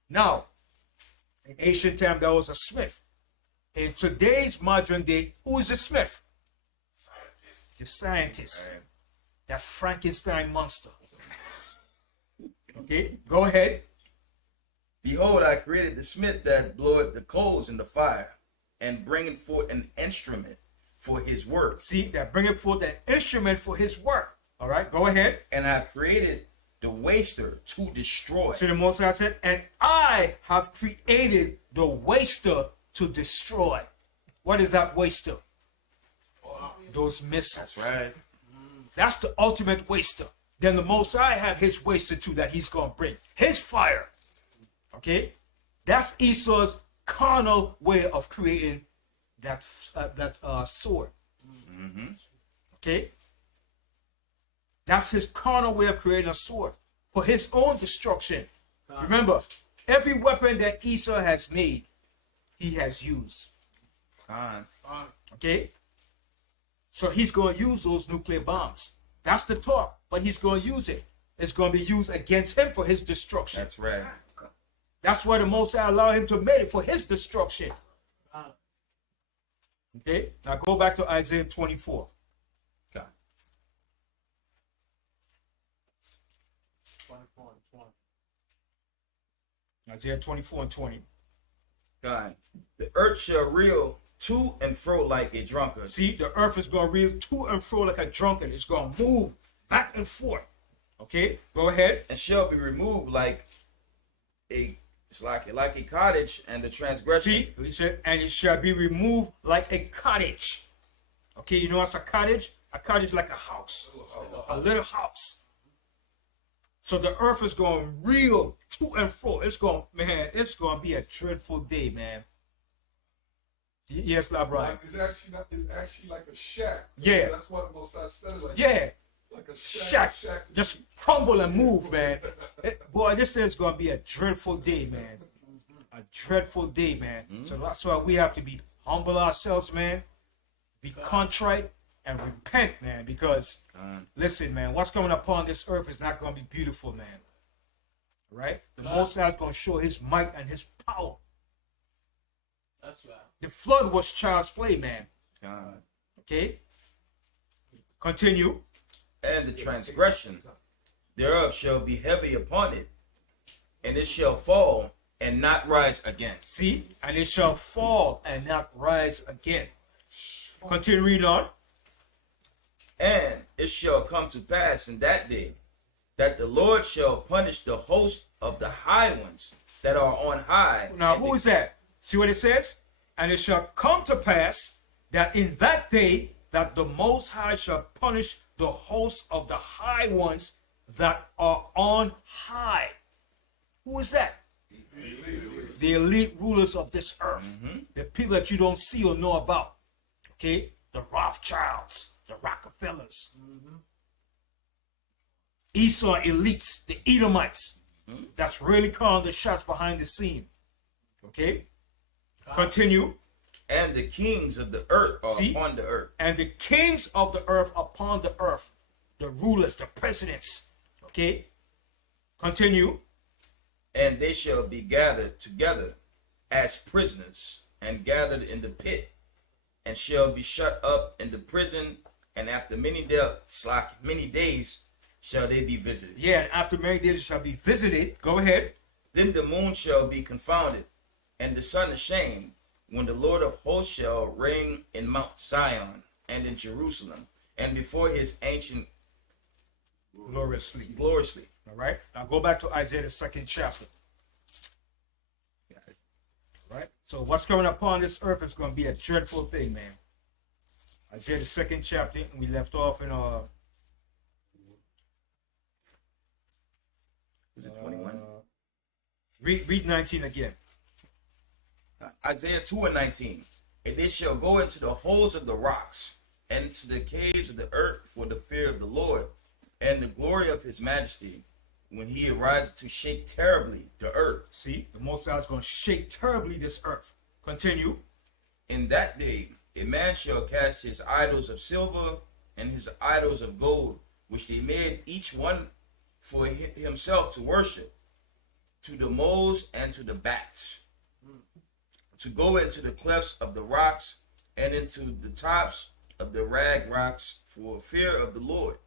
Now, in ancient time, there was a smith. In today's modern day, who is a smith? The scientist. Right. That Frankenstein monster. Okay, go ahead. Behold, I created the smith that bloweth the coals in the fire, and bringeth forth an instrument for his work. See, that bringing forth an instrument for his work. All right, go ahead. And I have created the waster to destroy. See, the Most High said, and I have created the waster to destroy. What is that waster? Those missiles. That's right. That's the ultimate waster. Then the Most High have his waster too that he's going to bring. His fire. Okay? That's Esau's carnal way of creating that sword. Okay? That's his carnal way of creating a sword for his own destruction. Remember, every weapon that Esau has made, he has used. God. Okay? So he's going to use those nuclear bombs. That's the talk, but he's going to use it. It's going to be used against him for his destruction. That's right. That's why the Most High allowed him to make it for his destruction. Okay? Now go back to Isaiah 24. God. 24 and 20. Isaiah 24 and 20. God. The earth shall reel to and fro like a drunkard. See, the earth is going to reel to and fro like a drunkard. It's going to move back and forth. Okay? Go ahead. And shall be removed like a a cottage, and the transgression. See, he said, and it shall be removed like a cottage. Okay, you know what's a cottage? A cottage is like a house, a little house. So the earth is going to reel to and fro. It's going to be a dreadful day, man. Yes, LeBron. Like, it's actually like a shack. Yeah. That's what the Most High said it like. Yeah, Like a shack, just crumble and move, man. Boy, this thing's going to be a dreadful day, man. A dreadful day, man. So that's why we have to be humble ourselves, man. Be contrite and repent, man. Because, listen, man, what's coming upon this earth is not going to be beautiful, man. Right? The Most High is going to show his might and his power. That's right. The flood was child's play, man. God. Okay? Continue. And the transgression thereof shall be heavy upon it, and it shall fall and not rise again. See? And it shall fall and not rise again. Continue reading on. And it shall come to pass in that day that the Lord shall punish the host of the high ones that are on high. Now, and who is that? See what it says? And it shall come to pass that in that day that the Most High shall punish the hosts of the high ones that are on high. Who is that? The elite rulers of this earth. The people that you don't see or know about. Okay? The Rothschilds, the Rockefellers. Esau elites, the Edomites. That's really calling the shots behind the scene. Okay? Continue. And the kings of the earth are upon the earth. And the kings of the earth upon the earth. The rulers, the presidents. Okay? Continue. And they shall be gathered together as prisoners and gathered in the pit, and shall be shut up in the prison, and after many days shall they be visited. Yeah, and after many days shall be visited. Go ahead. Then the moon shall be confounded, and the sun ashamed, when the Lord of hosts shall reign in Mount Zion and in Jerusalem, and before his ancient Gloriously. All right. Now go back to Isaiah the 2nd chapter. All right. So what's coming upon this earth is going to be a dreadful thing, man. Isaiah the 2nd chapter, and we left off in is it 21? read 19 again. Isaiah 2:19. And they shall go into the holes of the rocks, and into the caves of the earth, for the fear of the Lord and the glory of his majesty, when he arises to shake terribly the earth. See, the Most High is going to shake terribly this earth. Continue. In that day a man shall cast his idols of silver and his idols of gold, which they made each one for himself to worship, to the moles and to the bats, to go into the clefts of the rocks and into the tops of the rag rocks, for fear of the Lord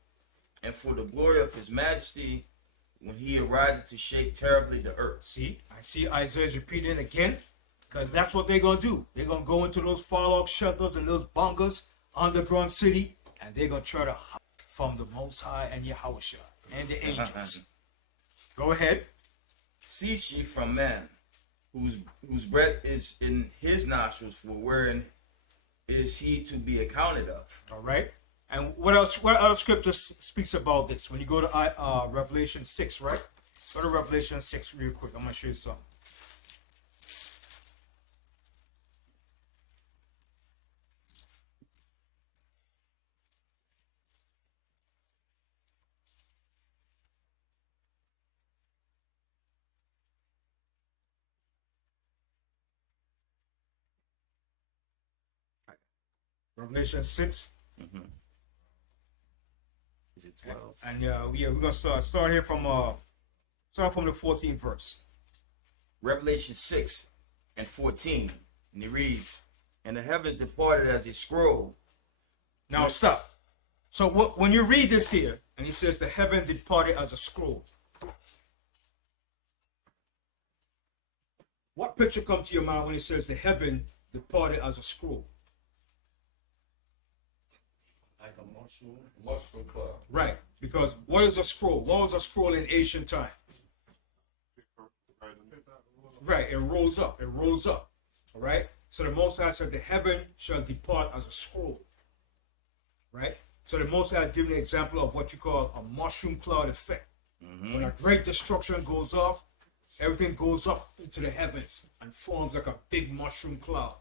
and for the glory of his majesty, when he arises to shake terribly the earth. See, I see Isaiah's repeating again, because that's what they're going to do. They're going to go into those fallout shelters and those bunkers, underground city, and they're going to try to hide from the Most High and Yahawashi and the angels. Go ahead. Cease ye from man, whose breath is in his nostrils, for wherein is he to be accounted of. All right. And what else? What other scripture speaks about this? When you go to Revelation 6, right? Go to Revelation 6 real quick. I'm going to show you something. Revelation 6. Is it 12? And we're gonna start here from the 14th verse. Revelation 6:14, and it reads, "And the heavens departed as a scroll." Now stop. So when you read this here, and he says the heaven departed as a scroll, what picture comes to your mind when it says the heaven departed as a scroll? Like a mushroom cloud. Right, because what is a scroll? What was a scroll in ancient time? Right, it rolls up. It rolls up. All right. So the Most High said the heaven shall depart as a scroll. Right. So the Most High is giving an example of what you call a mushroom cloud effect. When a great destruction goes off, everything goes up into the heavens and forms like a big mushroom cloud.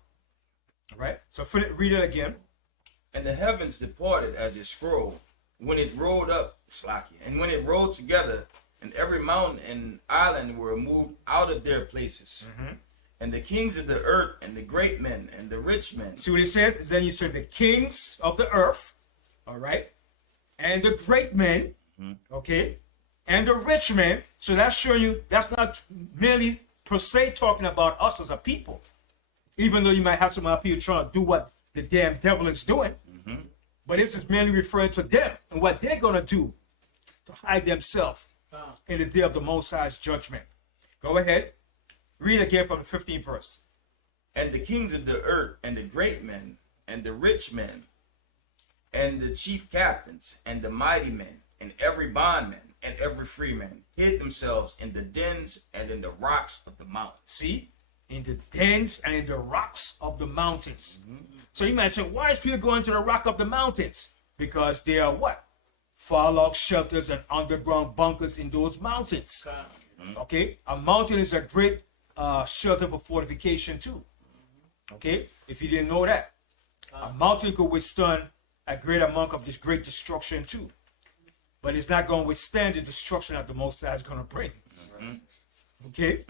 All right. So read it again. And the heavens departed as a scroll, when it rolled up, and when it rolled together, and every mountain and island were moved out of their places. And the kings of the earth, and the great men, and the rich men. See what he says? Then you said the kings of the earth, all right, and the great men, okay, and the rich men. So that's showing you that's not merely per se talking about us as a people, even though you might have some other people trying to do what the damn devil is doing. But this is mainly referring to them and what they're going to do to hide themselves in the day of the Most High's judgment. Go ahead. Read again from the 15th verse. And the kings of the earth, and the great men, and the rich men, and the chief captains, and the mighty men, and every bondman, and every free man, hid themselves in the dens and in the rocks of the mountains. See? In the dens and in the rocks of of the mountains. So you might say, why is Peter going to the rock of the mountains? Because there are what? Fallout shelters and underground bunkers in those mountains. Okay? A mountain is a great shelter for fortification too. Okay? If you didn't know that. A mountain could withstand a great amount of this great destruction too. But it's not going to withstand the destruction that the Most High is going to bring. Okay?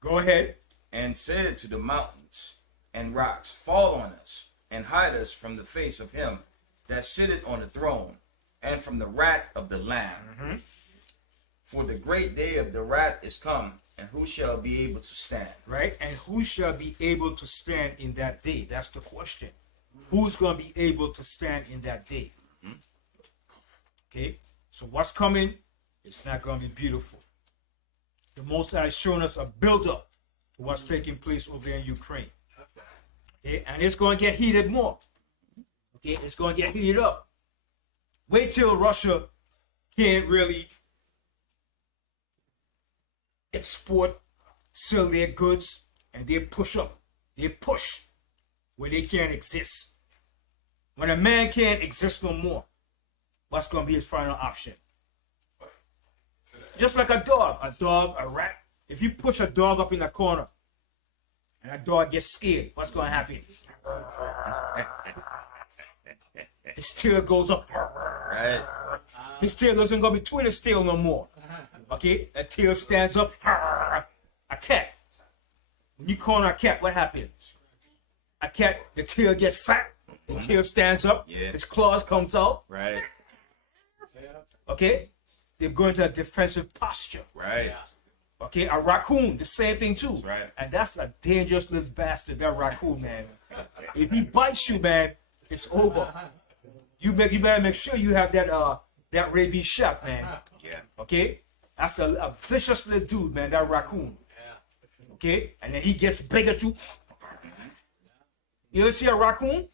Go ahead. And said to the mountains and rocks, fall on us, and hide us from the face of him that sitteth on the throne, and from the wrath of the Lamb. For the great day of the wrath is come, and who shall be able to stand? Right? And who shall be able to stand in that day? That's the question. Who's going to be able to stand in that day? Okay? So what's coming? It's not going to be beautiful. The Most High is showing us a build-up to what's taking place over in Ukraine. Okay? And it's going to get heated more. Okay? It's going to get heated up. Wait till Russia can't really export, sell their goods, and they push up. They push where they can't exist. When a man can't exist no more, what's going to be his final option? Just like a dog, a rat. If you push a dog up in a corner and a dog gets scared, what's going to happen? His tail goes up. Right? His tail doesn't go between his tail no more. Okay? The tail stands up. A cat. When you corner a cat, what happens? A cat, the tail gets fat. The tail stands up. Yeah. His claws comes out. Right? Okay? They go into a defensive posture. Right? Okay? A raccoon, the same thing too. Right. And that's a dangerous little bastard, that raccoon, man. If he bites you, man, it's over. You better make sure you have that rabies shot, man. Yeah. Okay? That's a vicious little dude, man, that raccoon. Okay? And then he gets bigger too. You ever see a raccoon?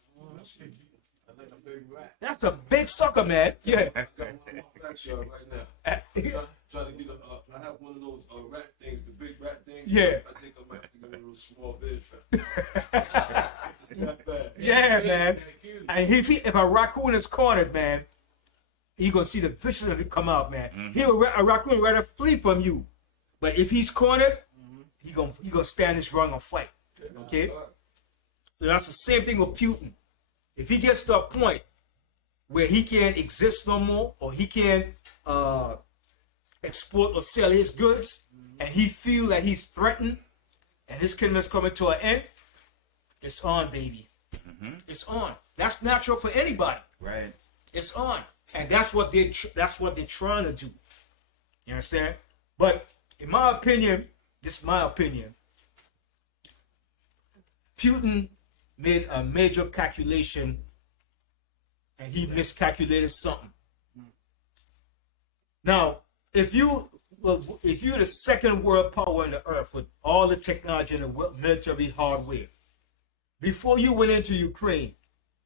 That's a big sucker, man. Yeah. I got one for my backyard right now. Trying to get I have one of those rat things, the big rat things. Yeah. I think I might have to get a little small bed trap. It's not bad. Yeah, man. And if a raccoon is cornered, man, you're going to see the viciousness of it come out, man. A raccoon would rather flee from you. But if he's cornered, he gonna stand his ground and fight. Okay? So that's the same thing with Putin. If he gets to a point where he can't exist no more, or he can't export or sell his goods, and he feel that he's threatened, and his kingdom is coming to an end, it's on, baby. It's on. That's natural for anybody. Right? It's on, and that's what they're trying to do. You understand? But in my opinion, this is my opinion, Putin made a major calculation, and he miscalculated something. Now, if you're the second world power in the earth with all the technology and the military hardware, before you went into Ukraine,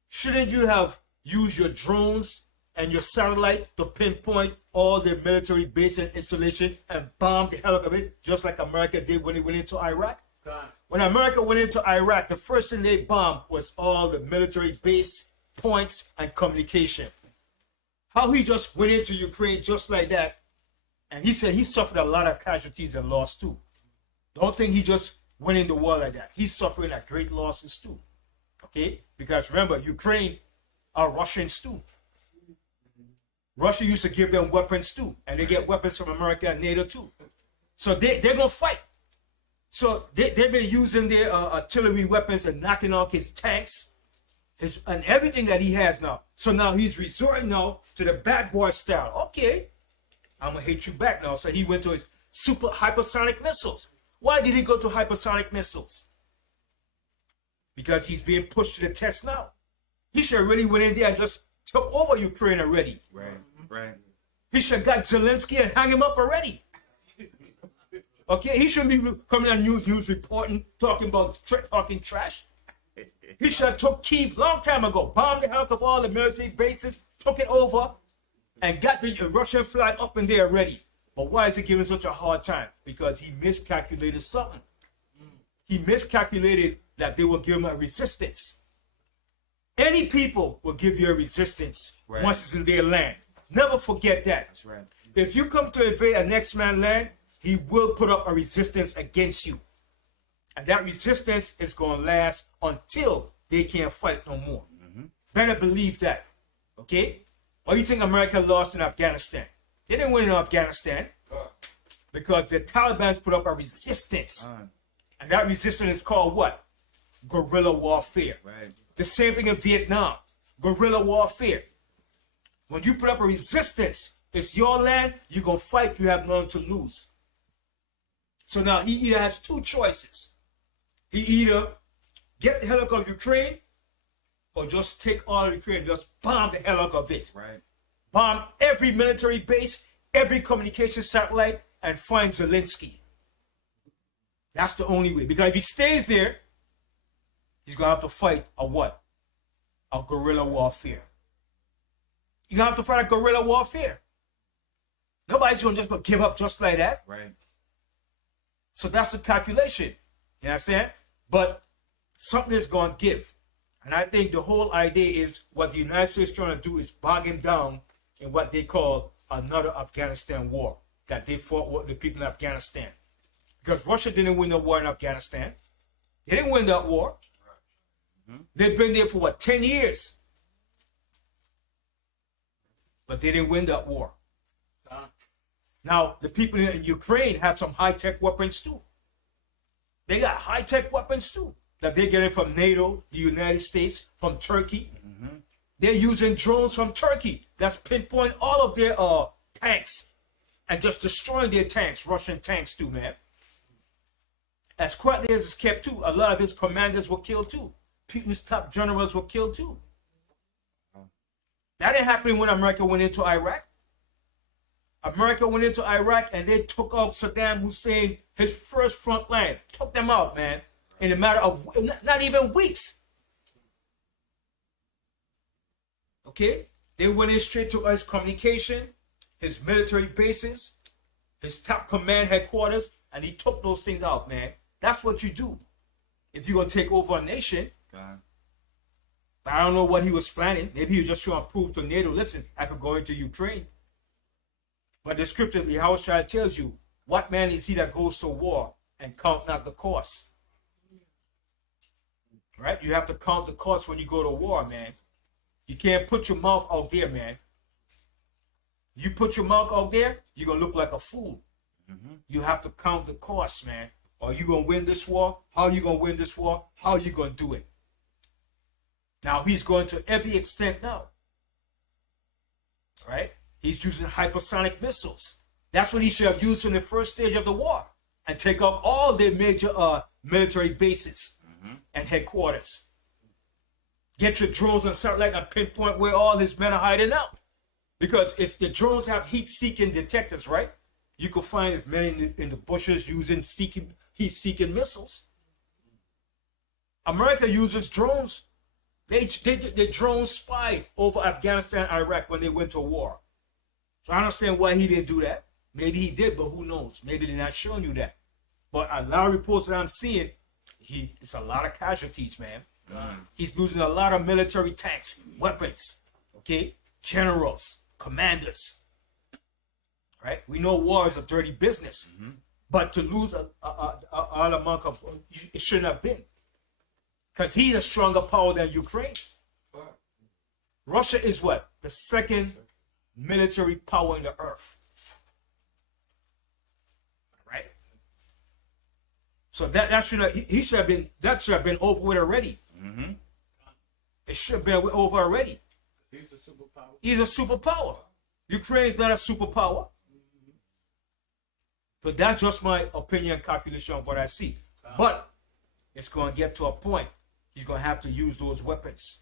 shouldn't you have used your drones and your satellite to pinpoint all the military base and installation and bomb the hell out of it, just like America did when it went into Iraq? When America went into Iraq, the first thing they bombed was all the military base, points, and communication. How he just went into Ukraine just like that, and he said he suffered a lot of casualties and loss too. Don't think he just went in the war like that. He's suffering a great losses too. Okay? Because remember, Ukraine are Russians too. Russia used to give them weapons too, and they get weapons from America and NATO too. So they're going to fight. So they've been using their artillery weapons and knocking off his tanks and everything that he has now. So now he's resorting now to the bad boy style. Okay, I'm going to hit you back now. So he went to his super hypersonic missiles. Why did he go to hypersonic missiles? Because he's being pushed to the test now. He should have really went in there and just took over Ukraine already. Right. He should have got Zelensky and hang him up already. Okay, he shouldn't be coming on news reporting, talking trash. He should have took Kyiv long time ago, bombed the hell out of all the military bases, took it over, and got the Russian flag up in there already. But why is he giving such a hard time? Because he miscalculated something. He miscalculated that they will give them a resistance. Any people will give you a resistance once it's in their land. Never forget that. That's right. If you come to invade a next man's land, he will put up a resistance against you. And that resistance is going to last until they can't fight no more. Better believe that. Okay? Or you think America lost in Afghanistan? They didn't win in Afghanistan because the Taliban's put up a resistance. And that resistance is called what? Guerrilla warfare. Right. The same thing in Vietnam. Guerrilla warfare. When you put up a resistance, it's your land, you're going to fight, you have nothing to lose. So now he either has two choices. He either get the hell out of Ukraine or just take all of Ukraine and just bomb the hell out of it. Right. Bomb every military base, every communication satellite, and find Zelensky. That's the only way. Because if he stays there, he's going to have to fight a what? A guerrilla warfare. You're going to have to fight a guerrilla warfare. Nobody's going to just give up just like that. Right. So that's the calculation. You understand? But something is going to give. And I think the whole idea is what the United States is trying to do is bog him down in what they call another Afghanistan war that they fought with the people in Afghanistan. Because Russia didn't win the war in Afghanistan. They didn't win that war. They've been there for what, 10 years? But they didn't win that war. Now, the people in Ukraine have some high-tech weapons too. They got high-tech weapons too that they're getting from NATO, the United States, from Turkey. They're using drones from Turkey that's pinpoint all of their tanks and just destroying their tanks, Russian tanks too, man. As quietly as it's kept too, a lot of his commanders were killed too. Putin's top generals were killed too. That didn't happen when America went into Iraq. America went into Iraq and they took out Saddam Hussein, his first front line. Took them out, man, in a matter of not even weeks. Okay? They went in straight to his communication, his military bases, his top command headquarters, and he took those things out, man. That's what you do if you're going to take over a nation. God. But I don't know what he was planning. Maybe he was just trying to prove to NATO, listen, I could go into Ukraine. But the scripture, Yahawashi tells you, what man is he that goes to war and count not the cost? Right? You have to count the cost when you go to war, man. You can't put your mouth out there, man. You put your mouth out there, you're going to look like a fool. You have to count the cost, man. Are you going to win this war? How are you going to win this war? How are you going to do it? Now, he's going to every extent now. Right? He's using hypersonic missiles. That's what he should have used in the first stage of the war. And take out all their major military bases and headquarters. Get your drones and satellite and pinpoint where all his men are hiding out. Because if the drones have heat-seeking detectors, right? You could find if men in the bushes using heat-seeking missiles. America uses drones. They drone spy over Afghanistan, Iraq when they went to war. So I understand why he didn't do that. Maybe he did, but who knows? Maybe they're not showing you that. But a lot of reports that I'm seeing, it's a lot of casualties, man. He's losing a lot of military tanks, weapons, okay? Generals, commanders. Right? We know war is a dirty business. But to lose an amount of, it shouldn't have been. Because he's a stronger power than Ukraine. Russia is what? The second military power in the earth. Right? So that should have been over with already. It should have been over already. He's a superpower. He's a superpower. Ukraine is not a superpower. But that's just my opinion and calculation of what I see. But it's going to get to a point. He's going to have to use those weapons.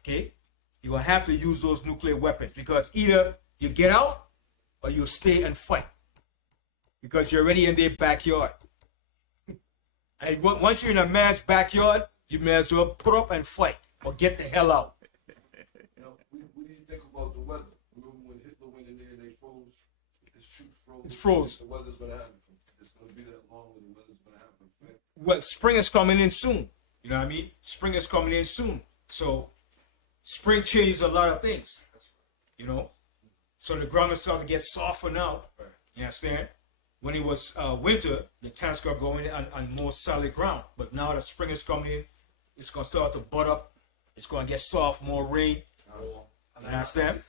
Okay? You're going to have to use those nuclear weapons because either you get out or you stay and fight. Because you're already in their backyard. And once you're in a man's backyard, you may as well put up and fight or get the hell out. You know, we need to think about the weather. Remember when Hitler went in there and they froze? His troops froze. It's froze. The weather's going to happen. It's going to be that long when the weather's going to happen. Right? well, spring is coming in soon. You know what I mean? Spring is coming in soon. So spring changes a lot of things. You know? So the ground is starting to get softer now. You understand? When it was winter, the tanks got going on more solid ground. But now that spring is coming in, it's going to start to butt up. It's going to get soft, more rain. You understand?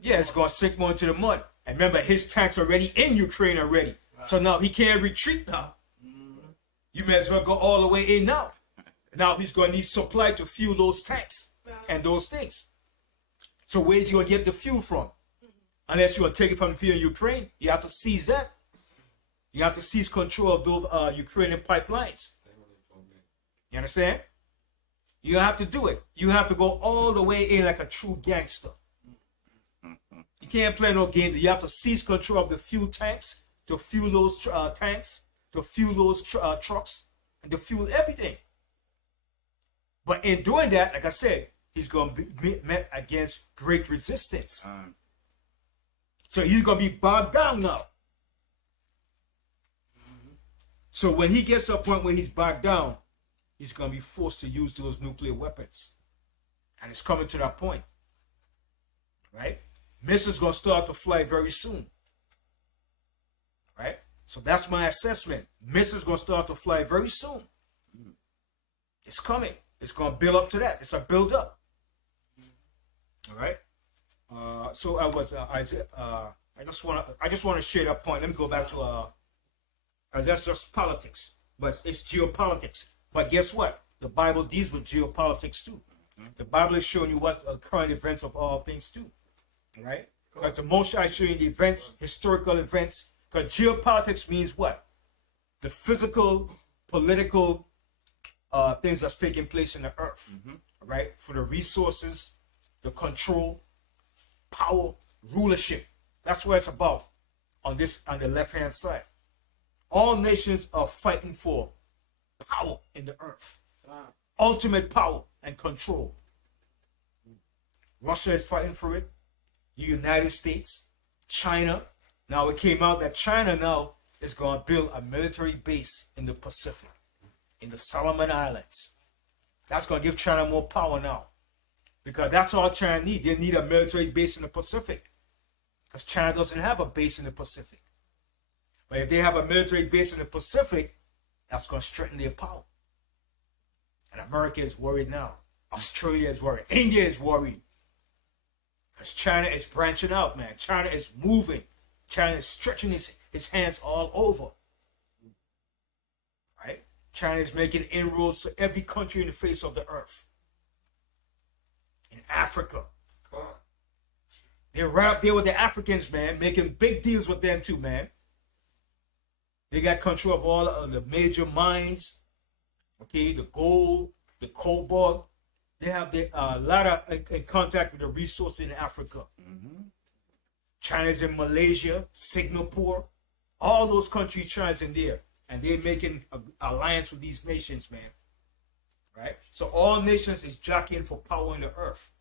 Yeah, it's going to sink more into the mud. And remember, his tanks already in Ukraine already. So now he can't retreat now. You may as well go all the way in now. Now he's going to need supply to fuel those tanks and those things. So where's he going to get the fuel from? Unless you're going to take it from the people in Ukraine, you have to seize that. You have to seize control of those Ukrainian pipelines. You understand? You have to do it. You have to go all the way in like a true gangster. You can't play no game. You have to seize control of the fuel tanks, to fuel those tanks, to fuel those trucks, and to fuel everything. But in doing that, like I said, he's going to be met against great resistance. So he's going to be bogged down now. So when he gets to a point where he's bogged down, he's going to be forced to use those nuclear weapons. And it's coming to that point. Right? Missiles going to start to fly very soon. Right? So that's my assessment. Missiles going to start to fly very soon. It's coming. It's going to build up to that. It's a build up. All right? So I was I just want to share that point. Let me go back to that's just politics, but it's geopolitics. But guess what? The Bible deals with geopolitics too. The Bible is showing you what the current events of all things too. Right? Because the Most High is showing you the events, historical events. Because geopolitics means what? The physical, political things that's taking place in the earth. Right? For the resources, the control, power, rulership. That's what it's about on the left-hand side. All nations are fighting for power in the earth. Ultimate power and control. Russia is fighting for it. The United States, China. Now it came out that China now is going to build a military base in the Pacific, in the Solomon Islands. That's going to give China more power now. Because that's all China needs. They need a military base in the Pacific. Because China doesn't have a base in the Pacific. But if they have a military base in the Pacific, that's going to strengthen their power. And America is worried now. Australia is worried. India is worried. Because China is branching out, man. China is moving. China is stretching his hands all over. Right? China is making inroads to every country in the face of the earth. In Africa. They're right up there with the Africans, man. Making big deals with them too, man. They got control of all of the major mines. Okay, the gold, the cobalt. They have a lot of in contact with the resources in Africa. China's in Malaysia, Singapore. All those countries, China's in there. And they're making an alliance with these nations, man. Right? So all nations is jockeying for power in the earth.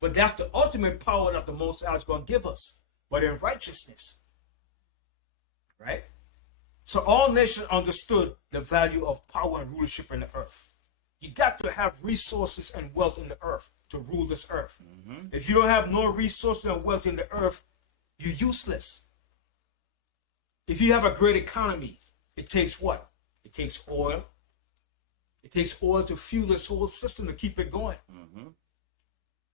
But that's the ultimate power that the Most High is going to give us. But in righteousness. Right? So all nations understood the value of power and rulership in the earth. You got to have resources and wealth in the earth to rule this earth. If you don't have no resources and wealth in the earth, you're useless. If you have a great economy, it takes what? It takes oil. It takes oil to fuel this whole system to keep it going.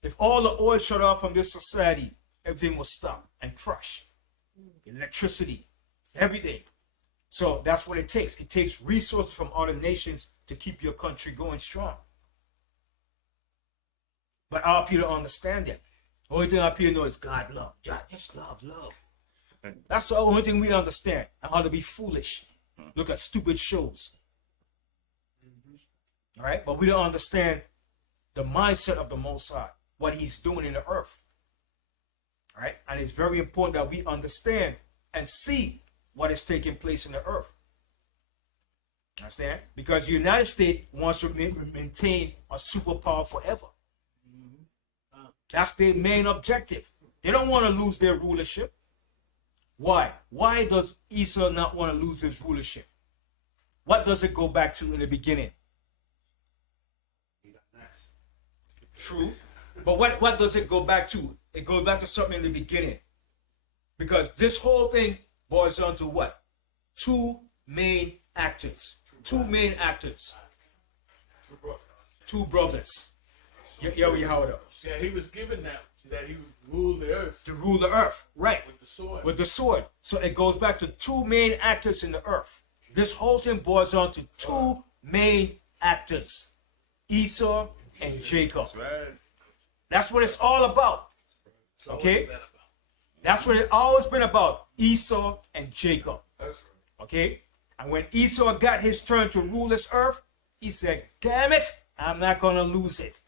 If all the oil shut off from this society, everything will stop and crush. Electricity, everything. So that's what it takes. It takes resources from other nations to keep your country going strong. But our people don't understand that. The only thing our people know is God love. Just love. That's the only thing we understand. And how to be foolish. Look at stupid shows. All right? But we don't understand the mindset of the Most High. What he's doing in the earth. All right? And it's very important that we understand and see what is taking place in the earth. Understand? Because the United States wants to maintain a superpower forever. That's their main objective. They don't want to lose their rulership. Why? Why does Esau not want to lose his rulership? What does it go back to in the beginning? True. But what does it go back to? It goes back to something in the beginning. Because this whole thing boils down to what? Two main actors. Two main actors. Two brothers. Yahawashi. Yeah, he was given that he would rule the earth. To rule the earth. Right. With the sword. With the sword. So it goes back to two main actors in the earth. This whole thing boils down to two main actors. Esau and Jacob. That's right. That's what it's all about. Okay? That's what it's always been about. Esau and Jacob. Okay? And when Esau got his turn to rule this earth, he said, damn it, I'm not going to lose it.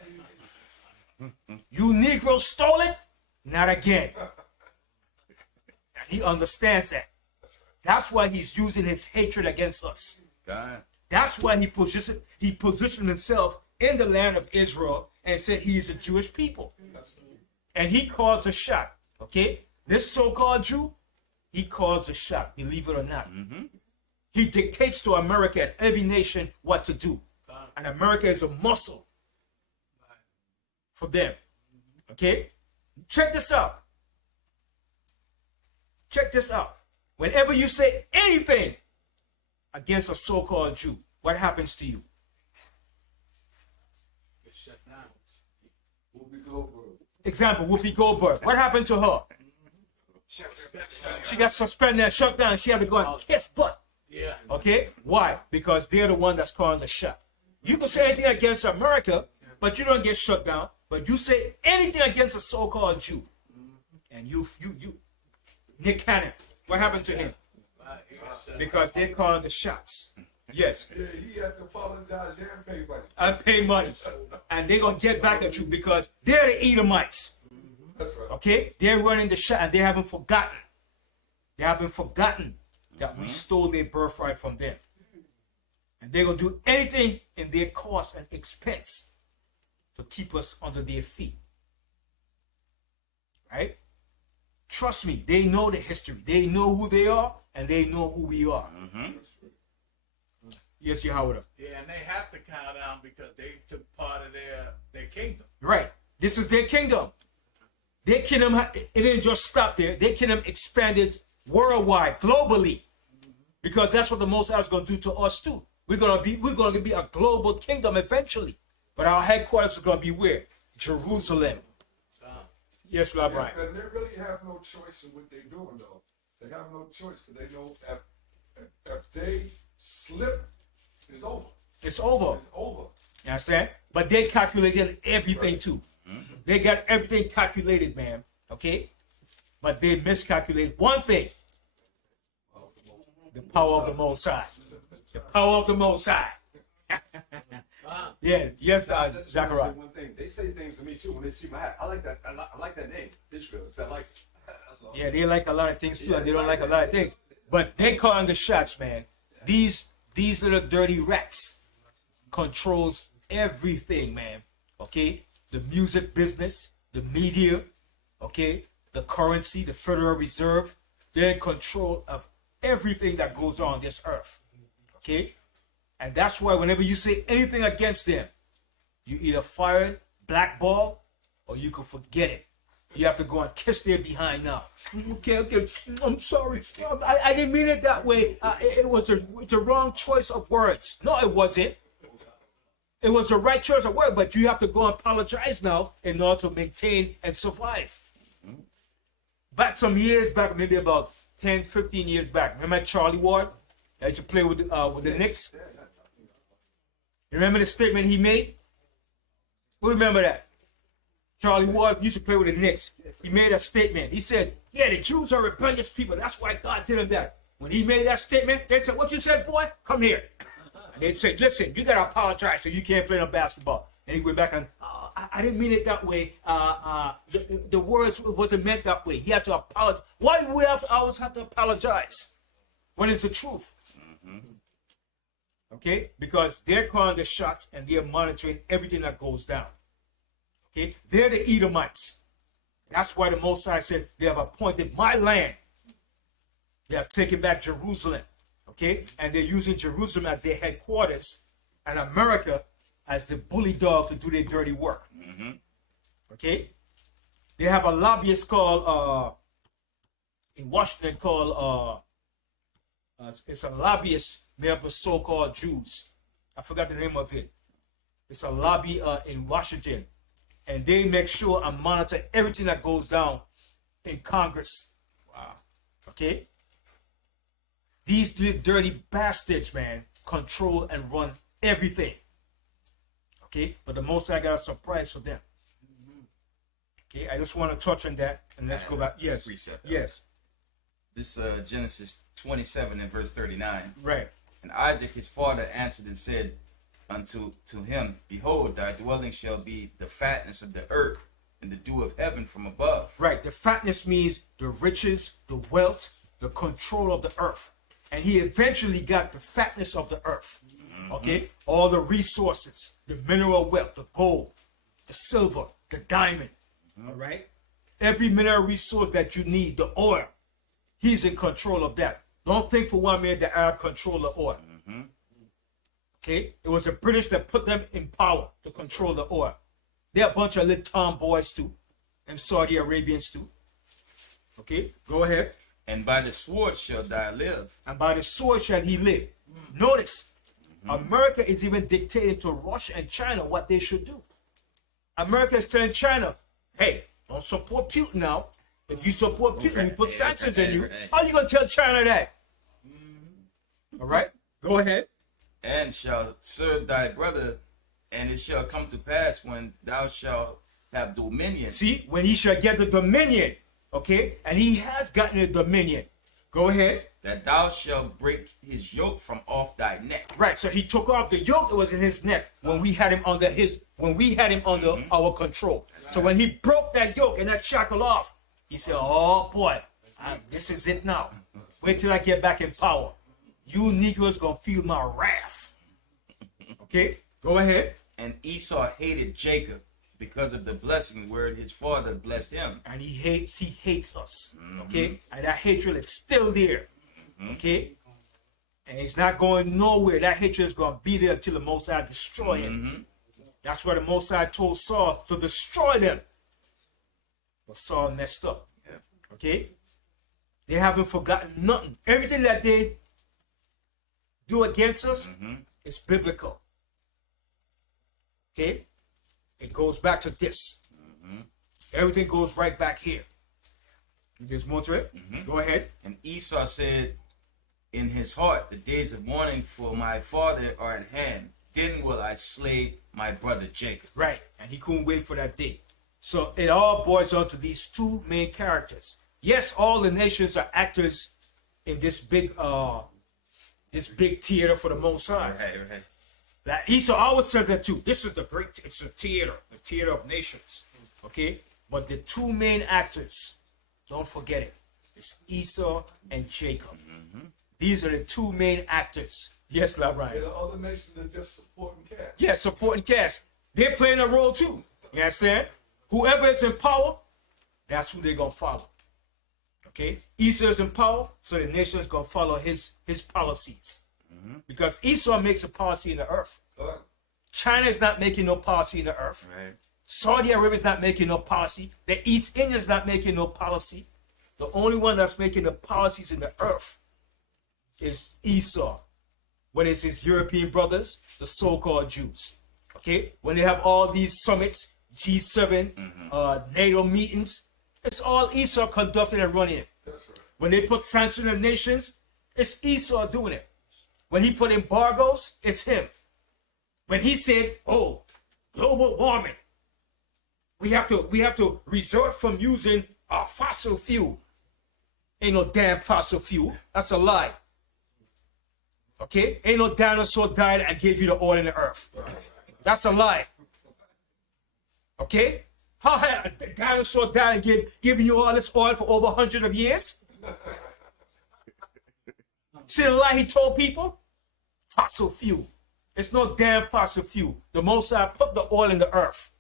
You Negroes stole it? Not again. And he understands that. That's why he's using his hatred against us. God. That's why he positioned himself in the land of Israel and said he's a Jewish people. And he calls the shot. Okay? This so-called Jew, he calls the shot, believe it or not. He dictates to America and every nation what to do. And America is a muscle for them. Okay? Check this out. Check this out. Whenever you say anything against a so-called Jew, what happens to you? Get shut down. Whoopi Goldberg. Example, Whoopi Goldberg. What happened to her? She got suspended and shut down. She had to go and kiss butt. Yeah. Okay? Why? Because they're the one that's calling the shot. You can say anything against America, but you don't get shut down. But you say anything against a so-called Jew, and you, Nick Cannon, what happened to him? Because they're calling the shots. Yes. Yeah, he had to apologize and pay money. And pay money. And they're going to get back at you because they're the Edomites. That's right. Okay? They're running the shot and they haven't forgotten. They haven't forgotten that we stole their birthright from them. And they're going to do anything in their cost and expense to keep us under their feet. Right? Trust me, they know the history. They know who they are and they know who we are. Yes, Yahawashi. Yeah, and they have to count down because they took part of their kingdom. Right. This is their kingdom. Their kingdom, it didn't just stop there. Their kingdom expanded worldwide, globally. Because that's what the Most High is going to do to us too. We're going to be a global kingdom eventually. But our headquarters is going to be where? Jerusalem. Yes, Rabbi. Yeah, and they really have no choice in what they're doing, though. They have no choice because they know if they slip, it's over. It's over. It's over. You understand? But they calculated everything too. They got everything calculated, man. Okay? But they miscalculated one thing. The power of the Most High. The power of the Most High. Yeah, yes, Zachariah. One thing, they say things to me too when they see my hat. I like that. I like that name, Israel. I like. That's all. Yeah, they like a lot of things too, and they don't like a lot of things. But they calling the shots, man. These little dirty rats controls everything, man. Okay, the music business, the media, okay, the currency, the Federal Reserve. They're in control of everything that goes on this earth. Okay. And that's why whenever you say anything against them, you either fired, blackball, or you can forget it. You have to go and kiss their behind now. Okay, I'm sorry. I didn't mean it that way. It was the wrong choice of words. No, it wasn't. It was the right choice of words, but you have to go and apologize now in order to maintain and survive. Back some years back, maybe about 10, 15 years back. Remember Charlie Ward? I used to play with the Knicks. You remember the statement he made? Who remember that? Charlie Ward used to play with the Knicks. He made a statement. He said, yeah, the Jews are rebellious people. That's why God did them that. When he made that statement, they said, what you said, boy? Come here. And they said, listen, you got to apologize so you can't play no basketball. And he went back and, I didn't mean it that way. The words wasn't meant that way. He had to apologize. Why do we always have to apologize when it's the truth? Okay? Because they're calling the shots and they're monitoring everything that goes down. Okay? They're the Edomites. That's why the Most High said they have appointed my land They have taken back Jerusalem, okay? And they're using Jerusalem as their headquarters and America as the bully dog to do their dirty work. Okay? They have a lobbyist called, in Washington called, it's a lobbyist made up of so-called Jews. I forgot the name of it. It's a lobby in Washington. And they make sure and monitor everything that goes down in Congress. Wow. Okay? These dirty bastards, man, control and run everything. Okay? But the Most High got a surprise for them. Okay? I just want to touch on that. And let's go back. Yes. Reset that. Yes. This Genesis 27 and verse 39. Right. And Isaac his father answered and said unto him, Behold, thy dwelling shall be the fatness of the earth and the dew of heaven from above. Right. The fatness means the riches, the wealth, the control of the earth. And he eventually got the fatness of the earth. Okay? All the resources, the mineral wealth, the gold, the silver, the diamond. All right? Every mineral resource that you need, the oil, he's in control of that. Don't think for 1 minute the Arab control the oil. Okay? It was the British that put them in power to control the oil. They're a bunch of little tomboys too. And Saudi Arabians too. Okay? Go ahead. And by the sword shall thou live. And by the sword shall he live. Notice, America is even dictating to Russia and China what they should do. America is telling China, hey, don't support Putin now. If you support Putin, we put sanctions on you. How are you going to tell China that? All right? Go ahead. And shall serve thy brother, and it shall come to pass when thou shalt have dominion. See, when he shall get the dominion, okay? And he has gotten the dominion. Go ahead. That thou shalt break his yoke from off thy neck. Right, so he took off the yoke that was in his neck when we had him under our control. So when he broke that yoke and that shackle off, he said, oh boy, this is it now. Wait till I get back in power. You Negroes gonna feel my wrath. Okay, go ahead. And Esau hated Jacob because of the blessing where his father blessed him. And he hates us. Okay, and that hatred is still there. Okay, and it's not going nowhere. That hatred is gonna be there until the Most High destroy him. That's why the Most High told Saul to destroy them. But Saul messed up. Okay, they haven't forgotten nothing. Everything that they do against us is biblical. Okay? It goes back to this. Everything goes right back here. There's more to it? Go ahead. And Esau said in his heart, the days of mourning for my father are at hand. Then will I slay my brother Jacob. Right. And he couldn't wait for that day. So it all boils down to these two main characters. Yes, all the nations are actors in this big theater for the Most High. Right. That Esau always says that too. This is it's a theater, the theater of nations. Okay? But the two main actors, don't forget it, it's Esau and Jacob. These are the two main actors. Yes, And right. the other nations are just supporting cash. Yes, supporting cast. They're playing a role too. You understand? Whoever is in power, that's who they're going to follow. Okay? Esau is in power, so the nation is going to follow his policies. Because Esau makes a policy in the earth. China is not making no policy in the earth. Right. Saudi Arabia is not making no policy. The East Indians is not making no policy. The only one that's making the policies in the earth is Esau. When it's his European brothers, the so-called Jews. Okay? When they have all these summits, G7, NATO meetings, it's all Esau conducting and running it. When they put sanctions on nations, it's Esau doing it. When he put embargoes, it's him. When he said, oh, global warming, we have to resort from using fossil fuel. Ain't no damn fossil fuel. That's a lie. Okay? Ain't no dinosaur died and gave you the oil in the earth. That's a lie. Okay? How had a dinosaur died and giving you all this oil for over 100 of years? See the lie he told people? Fossil fuel. It's no damn fossil fuel. The Most High put the oil in the earth.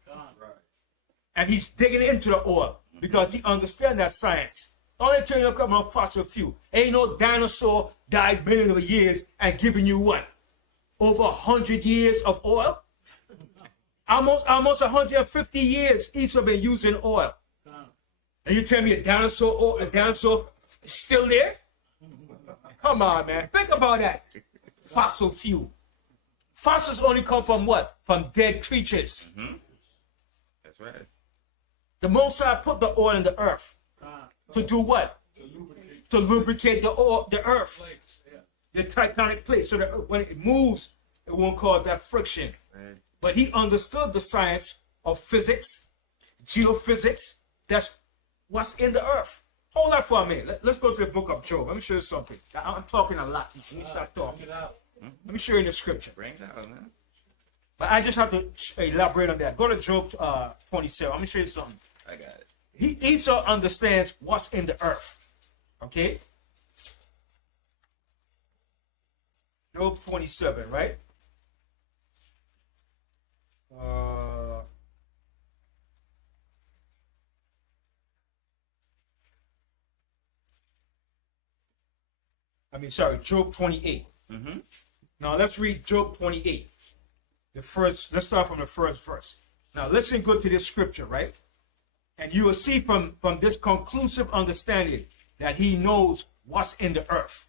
And he's digging into the oil because he understands that science. Only thing you come on fossil fuel. Ain't no dinosaur died millions of years and giving you what? Over 100 years of oil? Almost 150 years each have been using oil. And you tell me a dinosaur still there? Come on, man. Think about that. Fossil fuel. Fossils only come from what? From dead creatures. That's right. The Most High put the oil in the earth. To do what? To lubricate the earth. The tectonic plate. So that when it moves, it won't cause that friction. Right. But he understood the science of physics, geophysics. That's what's in the earth. Hold that for a minute. Let's go to the book of Job. Let me show you something. I'm talking a lot. Let me stop talking. Let me show you the scripture. Bring it out, man. But I just have to elaborate on that. Go to Job 27. Let me show you something. I got it. Esau understands what's in the earth. Okay? Job 27, right? Job 28. Now let's read Job 28. Let's start from the first verse. Now listen good to this scripture, right? And you will see from this conclusive understanding that he knows what's in the earth.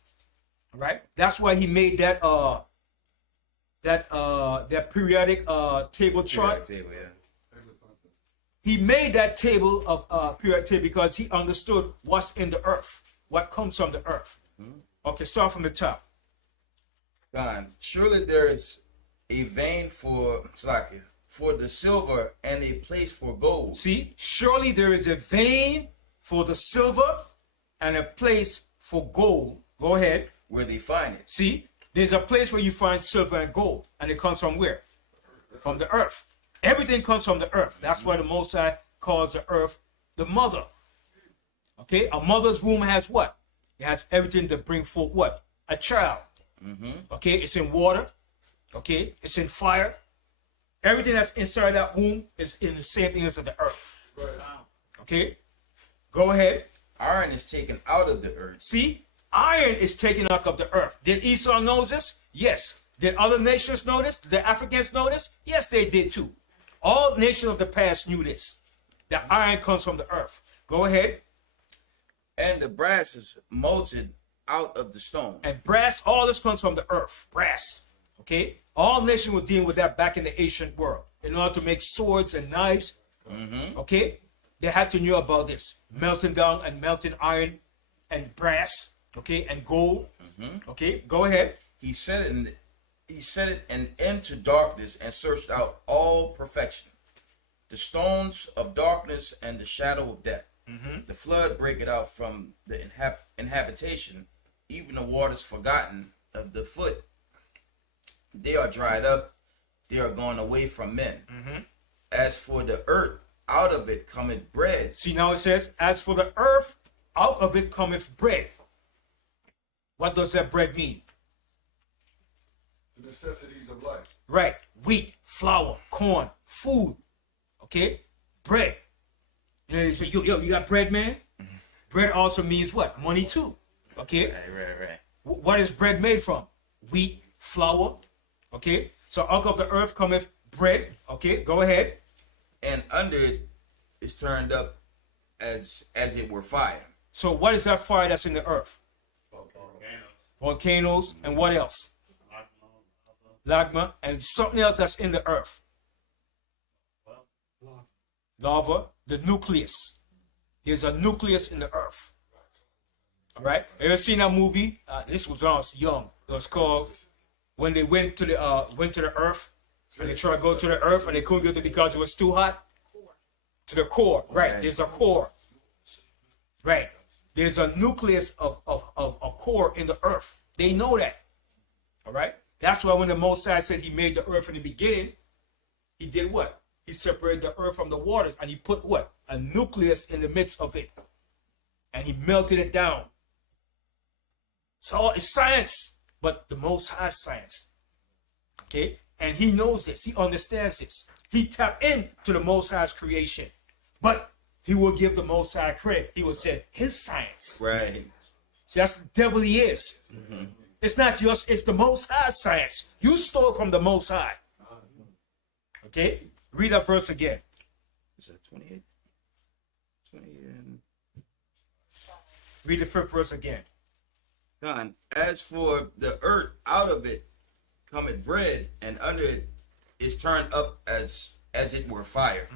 Right? That's why he made that periodic table chart. Table, yeah. He made that table of periodic table because he understood what's in the earth, what comes from the earth. Okay, start from the top. God, surely there is a vein for the silver and a place for gold. See, surely there is a vein for the silver and a place for gold. Go ahead. Where they find it. See, there's a place where you find silver and gold, and it comes from where? From the earth. Everything comes from the earth. That's why the Most High calls the earth the mother. Okay, a mother's womb has what? It has everything to bring forth what? A child. Okay, it's in water. Okay, it's in fire. Everything that's inside that womb is in the same thing as the earth. Okay, go ahead. Iron is taken out of the earth. See, iron is taken out of the earth. Did Esau know this? Yes. Did other nations know this? Did the Africans know this? Yes, they did too. All nations of the past knew this. The iron comes from the earth. Go ahead. And the brass is melted out of the stone. And brass, all this comes from the earth. Brass. Okay? All nations were dealing with that back in the ancient world. In order to make swords and knives. Okay? They had to know about this. Melting down and melting iron and brass. Okay? And gold. Okay? Go ahead. He set it an end to darkness and searched out all perfection. The stones of darkness and the shadow of death. The flood breaketh out from the inhabitation, even the waters forgotten of the foot. They are dried up, they are gone away from men. As for the earth, out of it cometh bread. See, now it says, as for the earth, out of it cometh bread. What does that bread mean? The necessities of life. Right. Wheat, flour, corn, food. Okay? Bread. You know, you say, yo, you got bread, man? Bread also means what? Money too. Okay? Right. What is bread made from? Wheat, flour. Okay? So out of the earth cometh bread. Okay? Go ahead. And under it is turned up as it were fire. So what is that fire that's in the earth? Volcanoes. And what else? Lagma. And something else that's in the earth. Lava. The nucleus. There's a nucleus in the earth. All right. Ever seen that movie? This was when I was young. It was called when they went to the earth and they tried to go to the earth and they couldn't get it because it was too hot. To the core. Right. There's a core. Right. There's a nucleus of a core in the earth. They know that. All right. That's why when the Most High said he made the earth in the beginning, he did what? He separated the earth from the waters and he put what? A nucleus in the midst of it. And he melted it down. So it's science, but the Most High science. Okay? And he knows this. He understands this. He tapped into the Most High's creation. But he will give the Most High credit. He will say his science. Right. See, that's the devil he is. It's not yours, it's the Most High science. You stole from the Most High. Okay? Read that verse again. Is that 28? 28. Read the fifth verse again. Done. As for the earth, out of it cometh bread, and under it is turned up as it were fire.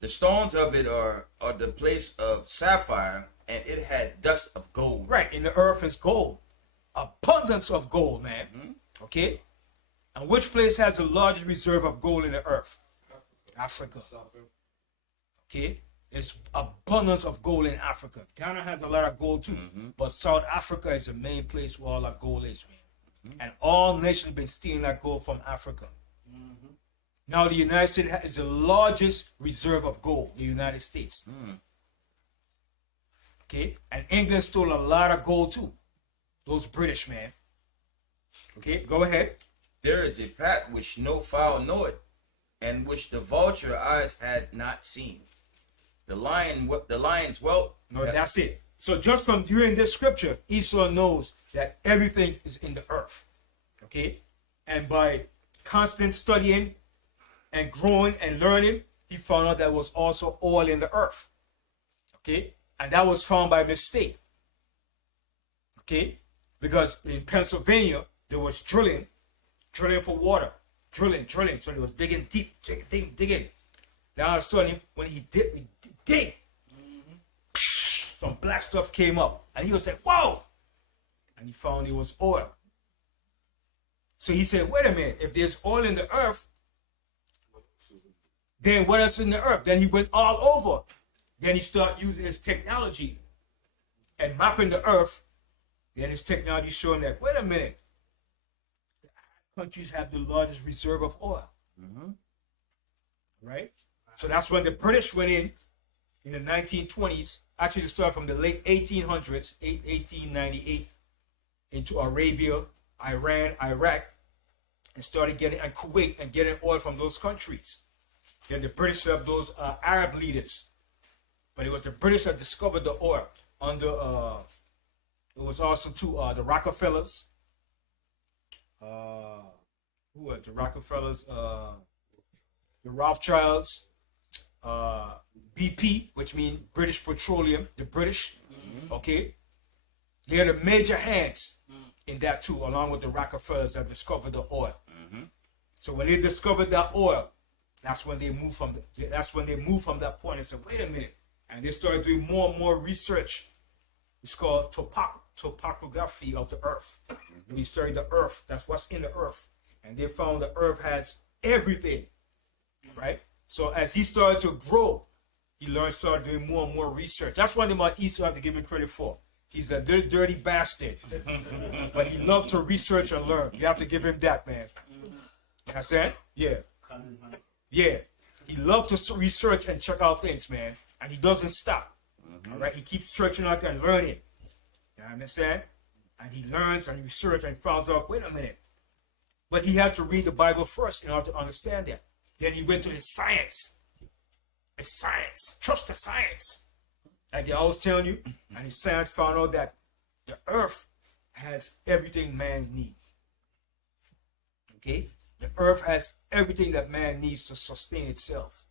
The stones of it are the place of sapphire, and it had dust of gold. Right, in the earth is gold. Abundance of gold, man. Okay? And which place has the largest reserve of gold in the earth? Africa. Okay? There's abundance of gold in Africa. Ghana has a lot of gold too. But South Africa is the main place where all that gold is, man. And all nations have been stealing that gold from Africa. Now the United States is the largest reserve of gold, the United States. Okay? And England stole a lot of gold too. Those British, man. Okay, go ahead. There is a path which no fowl knoweth, and which the vulture eyes had not seen. The lion's whelp. No, that's it. So just from hearing this scripture, Esau knows that everything is in the earth. Okay? And by constant studying and growing and learning, he found out there was also oil in the earth. Okay? And that was found by mistake. Okay? Because in Pennsylvania, there was drilling for water. Drilling. So he was digging deep, digging. Now all of a sudden, when he dig, some black stuff came up. And he was like, whoa! And he found it was oil. So he said, wait a minute, if there's oil in the earth, then what else in the earth? Then he went all over. Then he started using his technology and mapping the earth. Then his technology showing that, wait a minute, the countries have the largest reserve of oil. Right? So that's when the British went in the 1920s. Actually, it started from the late 1800s, 1898, into Arabia, Iran, Iraq, and started getting, and Kuwait, and getting oil from those countries. Then the British set up those Arab leaders. But it was the British that discovered the oil under, it was also the Rockefellers. Who was the Rockefellers? The Rothschilds. BP, which means British Petroleum, the British. Okay? They're the major hands in that too, along with the Rockefellers that discovered the oil. So when they discovered that oil, that's when they moved from that point and said, wait a minute. And they started doing more and more research. It's called topography of the earth. We studied the earth. That's what's in the earth. And they found the earth has everything. Right? So as he started to grow, he started doing more and more research. That's one thing about Esau I have to give him credit for. He's a dirty bastard. But he loves to research and learn. You have to give him that, man. You know what I'm saying? Yeah. Yeah. He loves to research and check out things, man. And he doesn't stop. All right? He keeps searching out and learning. You understand? And he learns and researches and finds out, wait a minute. But he had to read the Bible first in order to understand that. Then he went to his science. His science. Trust the science. Like they always telling you. And his science found out that the earth has everything man needs. Okay? The earth has everything that man needs to sustain itself.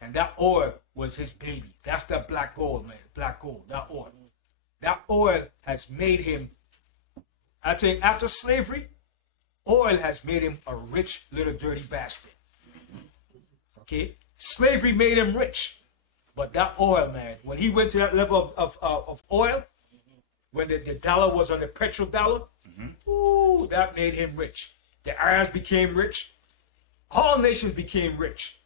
And that oil was his baby. That's that black gold, man. Black gold, that oil. That oil has made him, I think after slavery, oil has made him a rich little dirty bastard. Okay? Slavery made him rich. But that oil, man, when he went to that level of oil, when the dollar was on the petrodollar, ooh, that made him rich. The Arabs became rich. All nations became rich.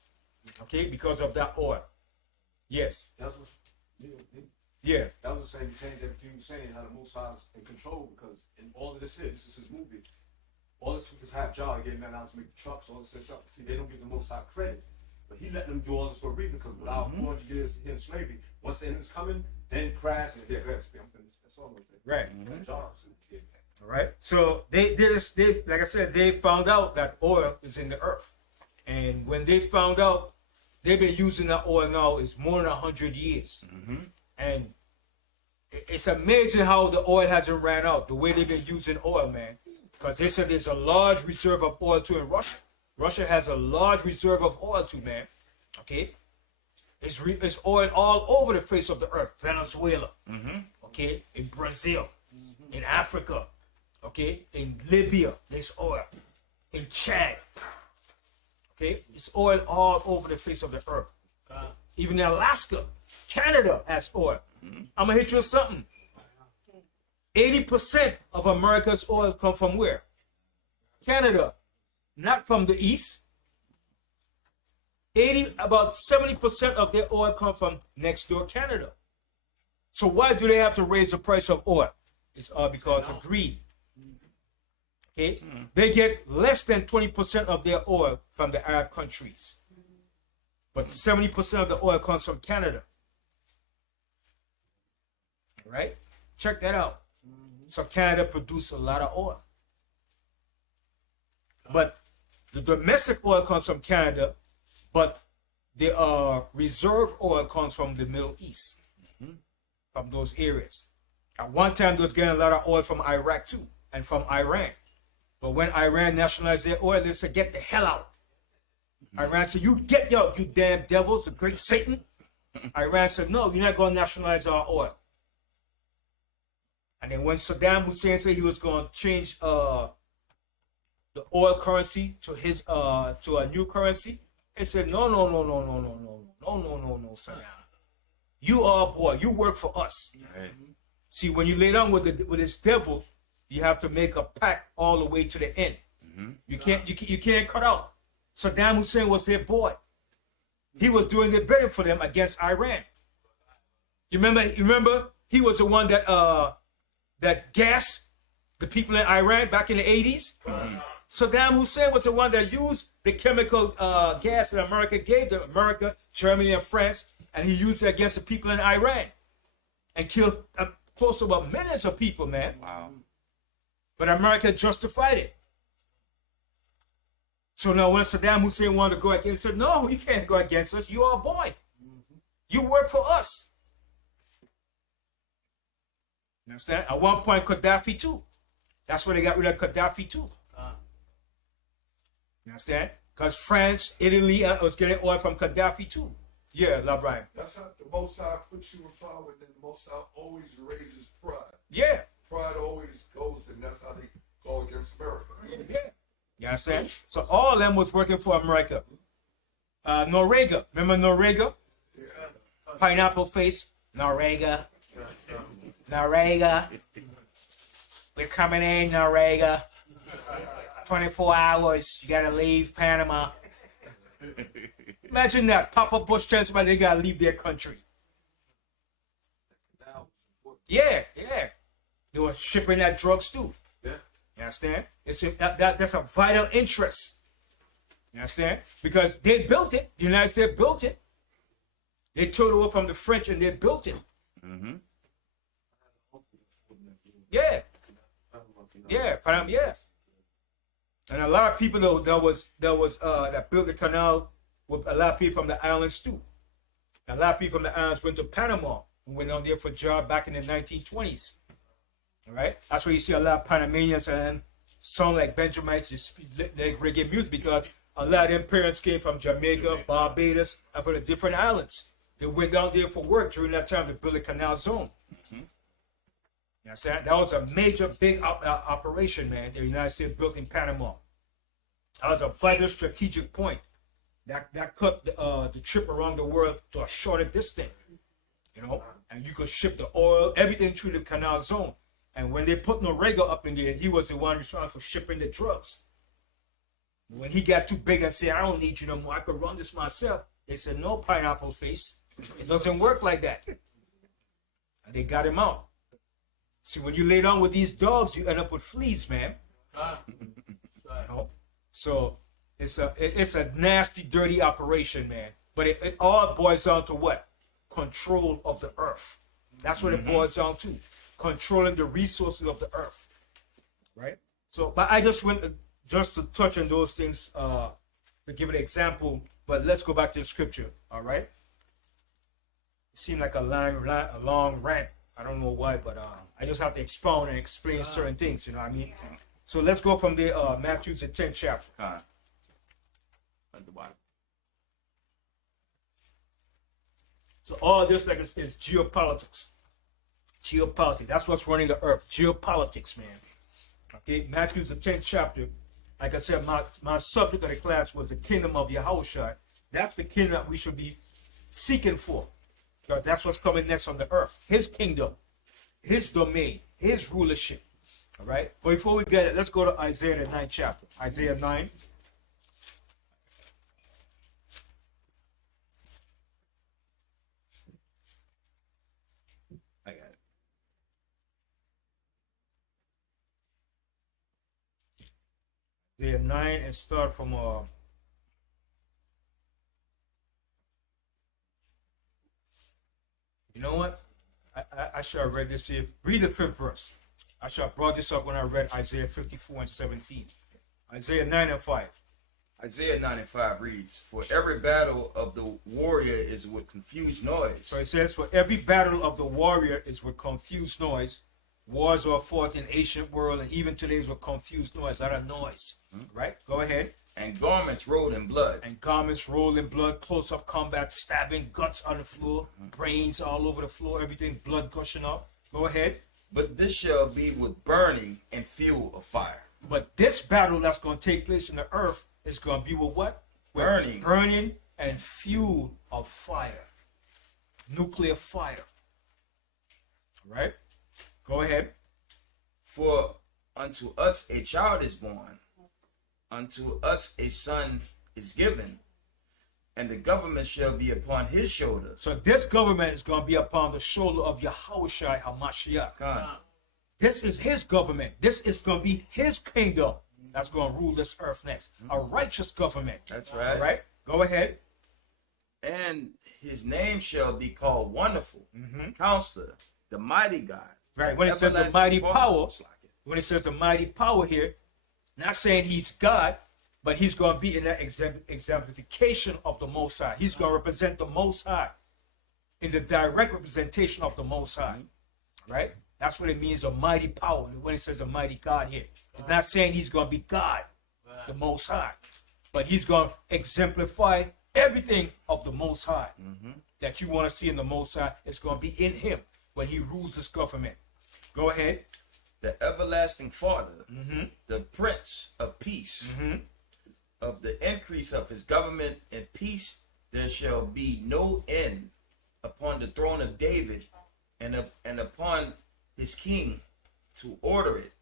Okay, because of that oil. Yes. That's what, Yeah. that was the same change everything you were saying, how the Most High is in control, because in all of this is his movie. All this is half job, getting men out to make trucks, all this stuff. See, they don't give the Most High credit. But he let them do all this for a reason, because without 400 years in slavery, once the end is coming, then crash and get rest. I'm finished. That's all I'm saying. Right. Jobs. Yeah. All right. So they like I said, they found out that oil is in the earth. And when they found out they've been using that oil now is more than 100 years. And it's amazing how the oil hasn't ran out, the way they've been using oil, man. Because they said there's a large reserve of oil too in Russia. Russia has a large reserve of oil too, man. Okay? It's oil all over the face of the earth. Venezuela, okay? In Brazil, in Africa, okay? In Libya, there's oil. In Chad, okay? It's oil all over the face of the earth. Even in Alaska, Canada has oil. I'm gonna hit you with something. 80% of America's oil come from where? Canada, not from the east. About 70% of their oil come from next door Canada. So why do they have to raise the price of oil? It's all because of greed. Okay, they get less than 20% of their oil from the Arab countries, but 70% of the oil comes from Canada. Right? Check that out. So Canada produces a lot of oil. But the domestic oil comes from Canada, but the reserve oil comes from the Middle East, from those areas. At one time, they was getting a lot of oil from Iraq too, and from Iran. But when Iran nationalized their oil, they said, get the hell out. Iran said, you get out, you damn devils, the great Satan. Iran said, no, you're not going to nationalize our oil. And then when Saddam Hussein said he was going to change the oil currency to his to a new currency, they said, no, Saddam. You are a boy. You work for us. Right. See, when you lay down with this devil, you have to make a pact all the way to the end. You can't cut out. Saddam Hussein was their boy. He was doing the bidding for them against Iran. You remember? He was the one that gassed the people in Iran back in the 80s. Saddam Hussein was the one that used the chemical gas that America gave them, America, Germany, and France, and he used it against the people in Iran and killed close to about millions of people, man. Wow. But America justified it. So now when Saddam Hussein wanted to go against, he said, no, you can't go against us. You are a boy. You work for us. You understand? At one point, Gaddafi too. That's when they got rid of Gaddafi too. You understand? Because France, Italy was getting oil from Gaddafi too. Yeah, LeBron. That's how the Most High puts you in power, and then the Most High always raises pride. Yeah. Pride always goes, and that's how they go against America. Yeah. You understand? So all of them was working for America. Noriega. Remember Noriega? Yeah. Pineapple face. Noriega. Noriega. We're coming in, Noriega. 24 hours. You gotta leave Panama. Imagine that. Papa Bush tells somebody they gotta leave their country. Yeah. They were shipping that drugs too. Yeah. You understand? That's a vital interest. You understand? Because they built it. The United States built it. They took it over from the French and they built it. Yeah. Yeah. And a lot of people that built the canal with a lot of people from the islands too. A lot of people from the islands went to Panama and went down there for a job back in the 1920s. All right, that's where you see a lot of Panamanians and song like Benjamites just like reggae music because a lot of their parents came from Jamaica, Barbados, and from the different islands. They went down there for work during that time to build a canal zone. You understand? That was a major, big operation, man. The United States built in Panama. That was a vital strategic point. That cut the trip around the world to a shorter distance. You know, and you could ship the oil, everything through the canal zone. And when they put Noriega up in there, he was the one responsible for shipping the drugs. When he got too big and said, I don't need you no more, I could run this myself. They said, no, pineapple face. It doesn't work like that. And they got him out. See, when you lay down with these dogs, you end up with fleas, man. You know? So it's a nasty, dirty operation, man. But it all boils down to what? Control of the earth. That's what it boils down to. Controlling the resources of the earth. Right? So, but I just went just to touch on those things to give an example But let's go back to the scripture. All right. It seemed like a long rant. I don't know why, but I just have to expound and explain certain things. You know what I mean? So let's go from the Matthew the 10th chapter. At the bottom. So all this like is geopolitics. Geopolitics. That's what's running the earth. Geopolitics, man. Okay, Matthew the 10th chapter. Like I said, my subject of the class was the kingdom of Yahawashi. That's the kingdom that we should be seeking for. Because that's what's coming next on the earth. His kingdom, his domain, his rulership. All right. But before we get it, let's go to Isaiah the 9th chapter. Isaiah 9. I got it. Isaiah 9 and start from you know what? I should have read this here. Read the 5th verse. I should have brought this up when I read Isaiah 54 and 17. Isaiah 9 and 5. Isaiah 9 and 5 reads, "For every battle of the warrior is with confused noise." So it says, for every battle of the warrior is with confused noise. Wars are fought in ancient world, and even today's with confused noise. That of noise. Right? Go ahead. And garments rolled in blood. And garments rolled in blood, close-up combat, stabbing, guts on the floor, brains all over the floor, everything, blood gushing up. Go ahead. But this shall be with burning and fuel of fire. But this battle that's going to take place in the earth is going to be with what? With Burning. Burning and fuel of fire. Nuclear fire. All right? Go ahead. For unto us a child is born, unto us a son is given, and the government shall be upon his shoulders. So this government is going to be upon the shoulder of Yahawashi HaMashiach. Con. This is his government. This is going to be his kingdom that's going to rule this earth next. A righteous government. That's right. All right? Go ahead. And his name shall be called Wonderful, Counselor, the Mighty God. Right. When it says the Everlasting mighty Father. power, when it says the mighty power here, not saying he's God, but he's going to be in that exemplification of the Most High. He's going to represent the Most High in the direct representation of the Most High. Right? That's what it means, a mighty power, when it says a mighty God here. It's not saying he's going to be God, the Most High, but he's going to exemplify everything of the Most High that you want to see in the Most High. It's going to be in him when he rules this government. Go ahead. The everlasting Father, the Prince of Peace, of the increase of his government and peace, there shall be no end upon the throne of David and upon his king, to order it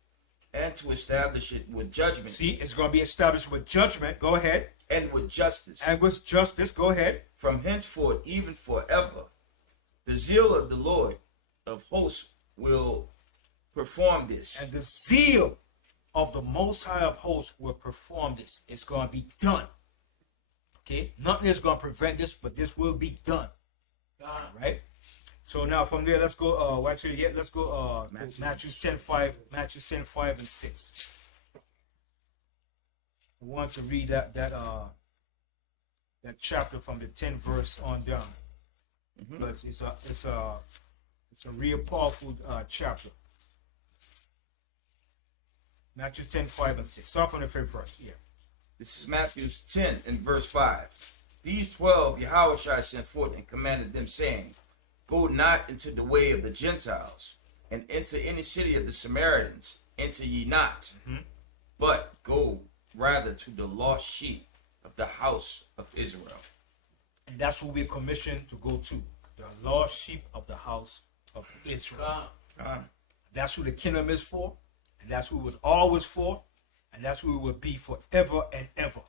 and to establish it with judgment. See, it's going to be established with judgment. Go ahead. And with justice. And with justice. Go ahead. From henceforth, even forever, the zeal of the Lord of hosts will perform this. And the zeal of the Most High of hosts will perform this. It's going to be done. Okay? Nothing is going to prevent this, but this will be done. Right? So now from there, let's go, let's go Matthew 10:5, Matthew 10:5 and 6. I want to read that chapter from the 10th verse on down. But it's a real powerful chapter. Matthew 10:5 and 6. Start from the 5th verse here. This is Matthew 10 and verse 5. These 12 Yahawashi sent forth and commanded them, saying, Go not into the way of the Gentiles, and into any city of the Samaritans, enter ye not, but go rather to the lost sheep of the house of Israel. And that's who we're commissioned to go to. The lost sheep of the house of Israel. That's who the kingdom is for, and that's who it was always for, and that's who it will be forever and ever.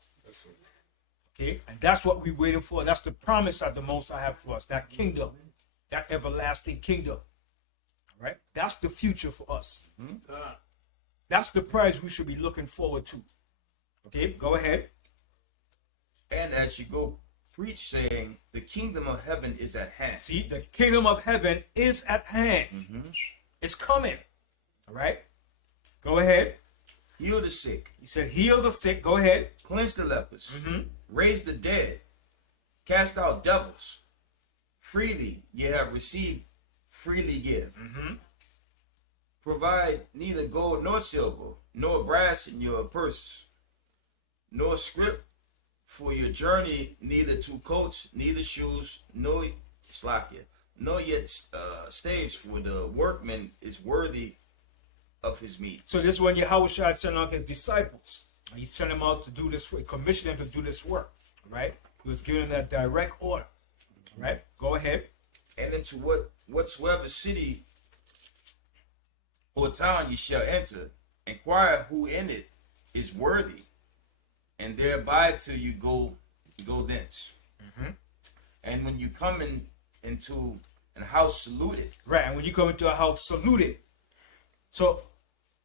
Okay? And that's what we're waiting for. That's the promise that the Most High have for us. That kingdom. That everlasting kingdom. All right? That's the future for us. That's the prize we should be looking forward to. Okay? Go ahead. And as you go, preach, saying, the kingdom of heaven is at hand. See, the kingdom of heaven is at hand. It's coming. All right? Go ahead. Heal the sick. He said, heal the sick. Go ahead. Cleanse the lepers. Raise the dead. Cast out devils. Freely ye have received, freely give. Provide neither gold nor silver, nor brass in your purses, nor scrip for your journey, neither two coats, neither shoes, nor nor yet staves, for the workman is worthy of his meat. So this is when Yahawashi sent out his disciples. He sent them out to do this work, commissioned them to do this work, right? He was giving them that direct order, right? Go ahead. And into whatsoever city or town ye shall enter, inquire who in it is worthy, and there abide till you go thence. And when you come into an house, salute it. Right, and when you come into a house, salute it. So,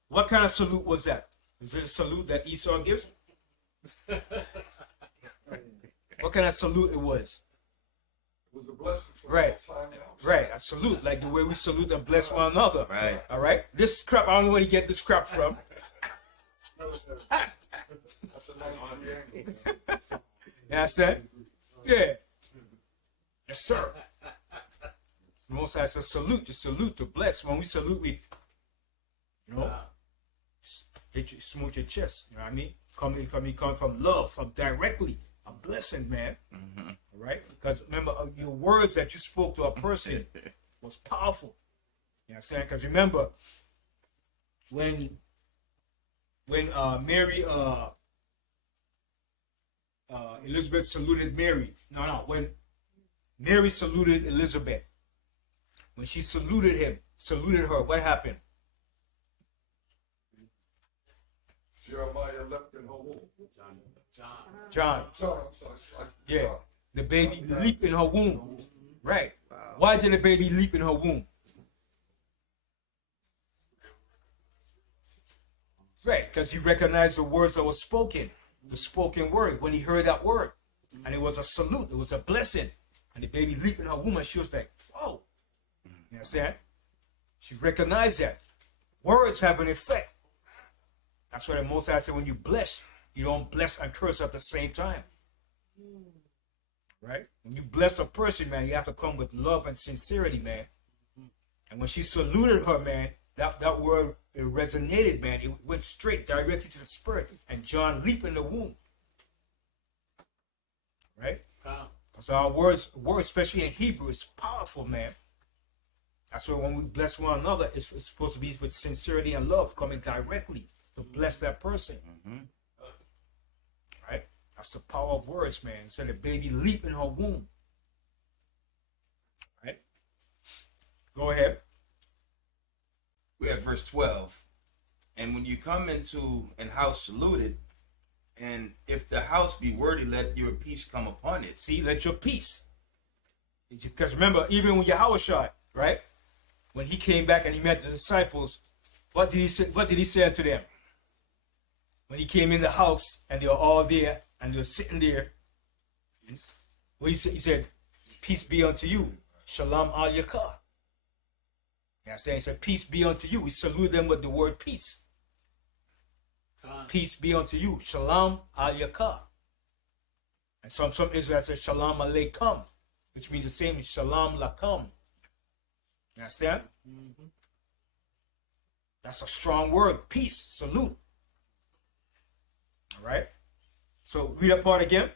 what kind of salute was that? Is it a salute that Esau gives? What kind of salute it was? It was a blessing for Right. the Most High now. Right, a salute, like the way we salute and bless one another. Right. All right? This crap, I don't know where you get this crap from. That's a nice You understand? Yeah. Yes, sir. The Most High says salute, you salute to bless. When we salute, we, hit you, smooth your chest. You know what I mean? Come from love, from directly. A blessing, man. All right? Because remember, your words that you spoke to a person was powerful. You understand? Because remember, when Mary, Elizabeth saluted Mary. When Mary saluted Elizabeth, when she saluted her, what happened? Jeremiah leapt in her womb. John. I'm sorry. Yeah. John. The baby leaped in her womb. Right. Why did the baby leap in her womb? Right, because he recognized the words that were spoken, the spoken word, when he heard that word. And it was a salute, it was a blessing. And the baby leaped in her womb and she was like, whoa. You understand? She recognized that. Words have an effect. That's why the Most High said when you bless, you don't bless and curse at the same time. Right? When you bless a person, man, you have to come with love and sincerity, man. And when she saluted her, man, that word, it resonated, man. It went straight, directly to the spirit. And John leaped in the womb. Right? Because our words, especially in Hebrew, is powerful, man. That's why when we bless one another, it's supposed to be with sincerity and love, coming directly to bless that person. Right? That's the power of words, man. So the baby leap in her womb. Right? Go ahead. We have verse 12. And when you come into an house, salute it. And if the house be worthy, let your peace come upon it. See, let your peace. Because remember, even when Yahawashi, right? When he came back and he met the disciples, what did he say? What did he say to them? When he came in the house and they were all there and they were sitting there, what he said, peace be unto you. Shalom al yakar. You understand? He said, peace be unto you. We salute them with the word peace. Peace be unto you. Shalom al yakar. And some Israelites say shalom aleikum, which means the same as shalom lakum. You understand? That's a strong word. Peace. Salute. All right? So read that part again.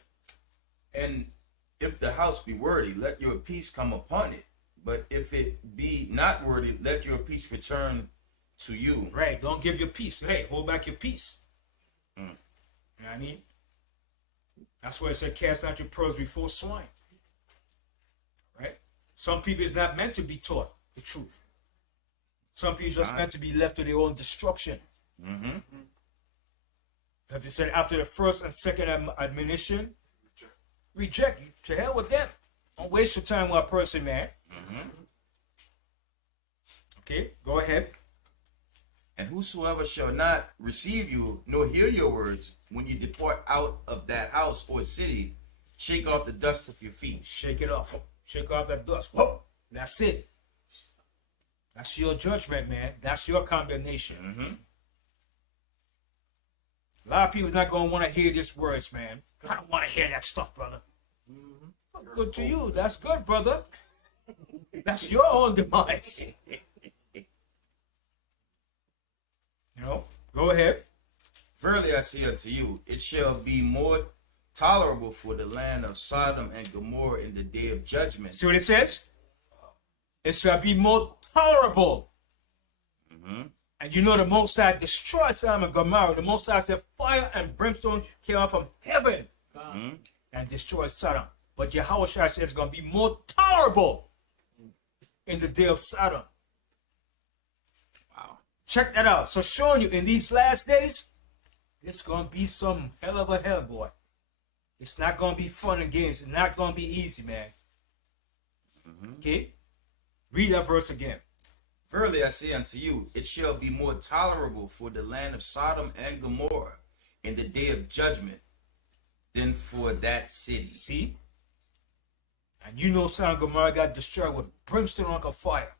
And if the house be worthy, let your peace come upon it. But if it be not worthy, let your peace return to you. Right. Don't give your peace. Hey, hold back your peace. You know what I mean? That's why it said, cast out your pearls before swine. Right? Some people is not meant to be taught the truth. Some people just meant to be left to their own destruction. Because they said after the first and second admonition, reject. To hell with them. Don't waste your time with a person, man. Okay, go ahead. And whosoever shall not receive you, nor hear your words, when you depart out of that house or city, shake off the dust of your feet. Shake it off. Shake off that dust. Whoop. That's it. That's your judgment, man. That's your condemnation. A lot of people's not going to want to hear these words, man. I don't want to hear that stuff, brother. Good to you. That's good, brother. That's your own demise. Go ahead. Verily I say unto you, it shall be more tolerable for the land of Sodom and Gomorrah in the day of judgment. See what it says? It shall be more tolerable. And you know the Most High destroyed Sodom and Gomorrah. The Most High said fire and brimstone came out from heaven and destroyed Sodom. But Yahawashi says it's going to be more tolerable in the day of Sodom. Wow. Check that out. So showing you in these last days, it's going to be some hell of a hell, boy. It's not going to be fun and games. It's not going to be easy, man. Okay? Read that verse again. Verily I say unto you, it shall be more tolerable for the land of Sodom and Gomorrah in the day of judgment than for that city. See? And you know Sodom and Gomorrah got destroyed with brimstone like a fire.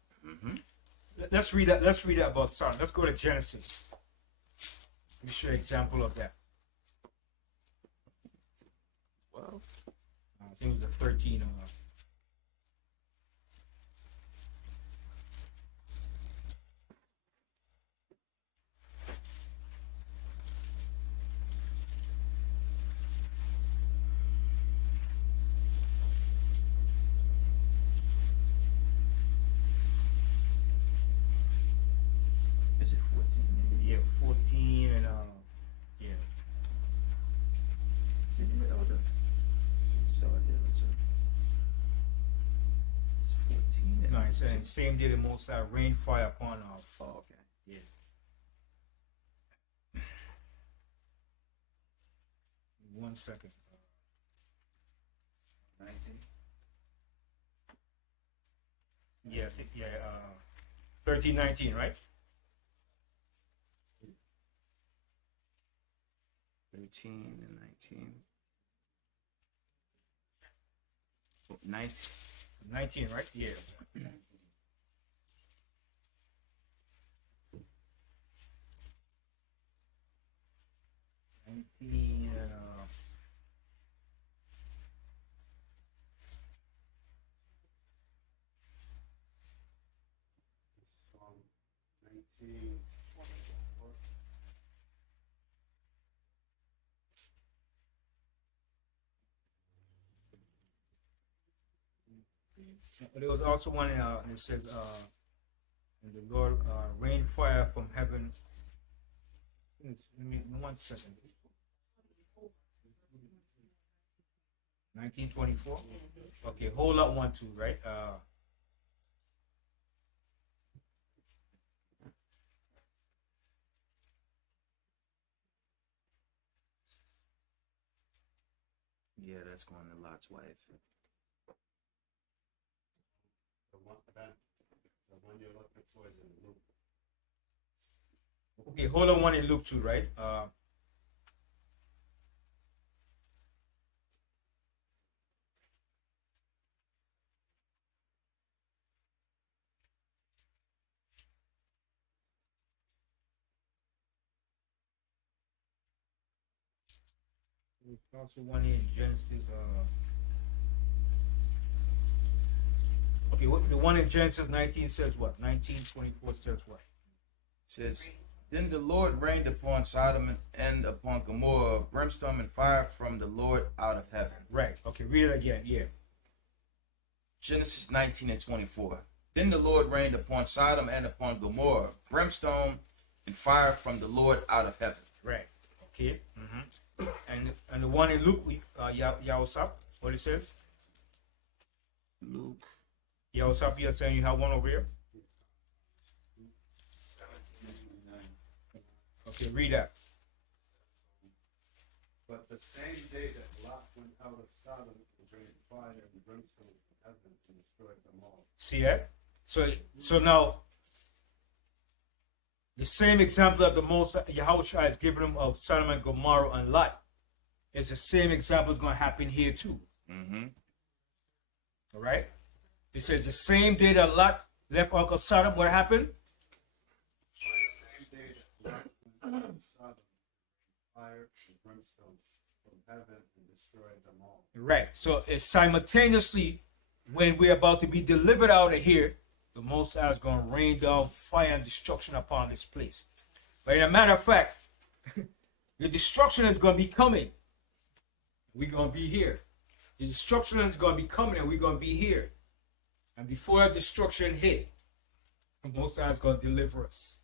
Let's read that. Let's read that about Sodom. Let's go to Genesis. Let me show you an example of that. Well, I think it was the 13. is it 14? Yeah, 14 and yeah. Is it the elder? So it's 14. No, it's saying same day the Most High rained fire upon us. Oh, okay. Yeah. One second. 19. Yeah, I think, 13:19, right? 13 and 19. Oh, 19. 19, right? Yeah. Psalm 19. There was also one it says, and the Lord rained fire from heaven. Let me 1 second. 1924. Okay, hold up 1, 2, right? Yeah, that's going to Lot's wife. The one you're looking for is in Luke. Okay, hold on 1 in Luke 2, right? There's also 1 in Genesis. Okay, the one in Genesis 19 says what? 19:24 says what? Says, then the Lord rained upon Sodom and upon Gomorrah brimstone and fire from the Lord out of heaven. Right. Okay, read it again. Yeah. Genesis 19 and 24. Then the Lord rained upon Sodom and upon Gomorrah brimstone and fire from the Lord out of heaven. Right. Okay. And the one in Luke, Yahawashi, what it says? Luke. Yahawashi, you're saying you have one over here? 17:9. Okay, read that. But the same day that Lot went out of Sodom, it rained fire and brimstone from heaven and destroyed them all. See that? So now, the same example that the most Yahawashi has given him of Sodom and Gomorrah and Lot is the same example is going to happen here too. All right? It says the same day that Lot left Uncle Sodom, what happened? The same day that Lot went out of Sodom, fire and brimstone from heaven and destroy them all. Right. So it's simultaneously when we're about to be delivered out of here, the Most High is going to rain down fire and destruction upon this place. But in a matter of fact, the destruction is going to be coming. We're going to be here. The destruction is going to be coming and we're going to be here. And before that destruction hit, the Most High is going to deliver us.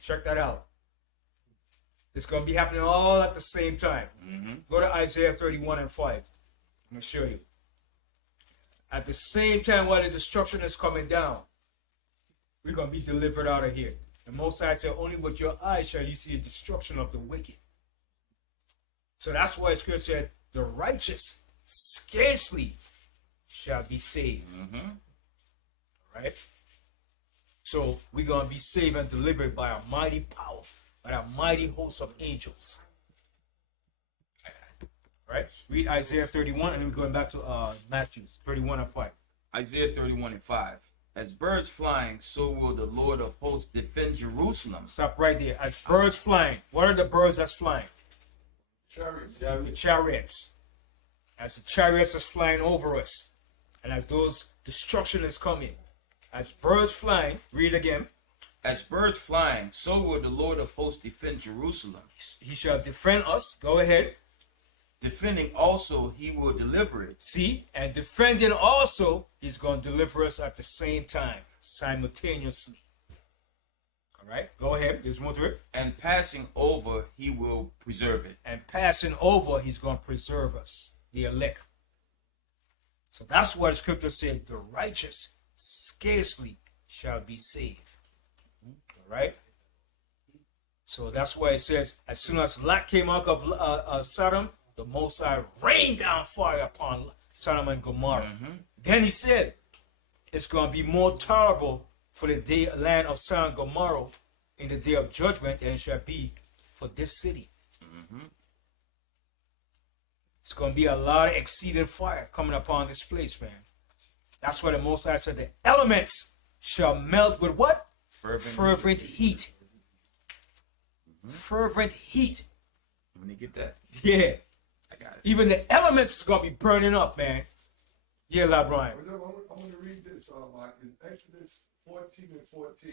Check that out. It's going to be happening all at the same time. Go to Isaiah 31 and 5. I'm going to show you. At the same time while the destruction is coming down, we're going to be delivered out of here. The Most High said, only with your eyes shall you see the destruction of the wicked. So that's why Scripture said, the righteous scarcely shall be saved. Right? So we're going to be saved and delivered by a mighty power, by a mighty host of angels. Right? Read Isaiah 31 and then we're going back to Matthew 31 and 5. Isaiah 31 and 5. As birds flying, so will the Lord of hosts defend Jerusalem. Stop right there. As birds flying. What are the birds that's flying? Chariots. The chariots. As the chariots is flying over us. And as those destruction is coming. As birds flying, read again. As birds flying, so will the Lord of hosts defend Jerusalem. He shall defend us. Go ahead. Defending also, he will deliver it. See? And defending also, he's going to deliver us at the same time. Simultaneously. Alright? Go ahead. There's more to it. And passing over, he will preserve it. And passing over, he's going to preserve us. The elect. So that's what the scripture said. The righteous scarcely shall be saved. Alright? So that's why it says, as soon as Lot came out of Sodom, the Most High rained down fire upon Sodom and Gomorrah. Then he said, it's going to be more tolerable for the land of Sodom and Gomorrah in the day of judgment than it shall be for this city. It's going to be a lot of exceeding fire coming upon this place, man. That's why the Most High said the elements shall melt with what? Fervent heat. Fervent heat. Let me get that. Yeah. I got it. Even the elements is going to be burning up, man. Yeah, La Brian. I'm going to read this, Mike. It's Exodus 14 and 14.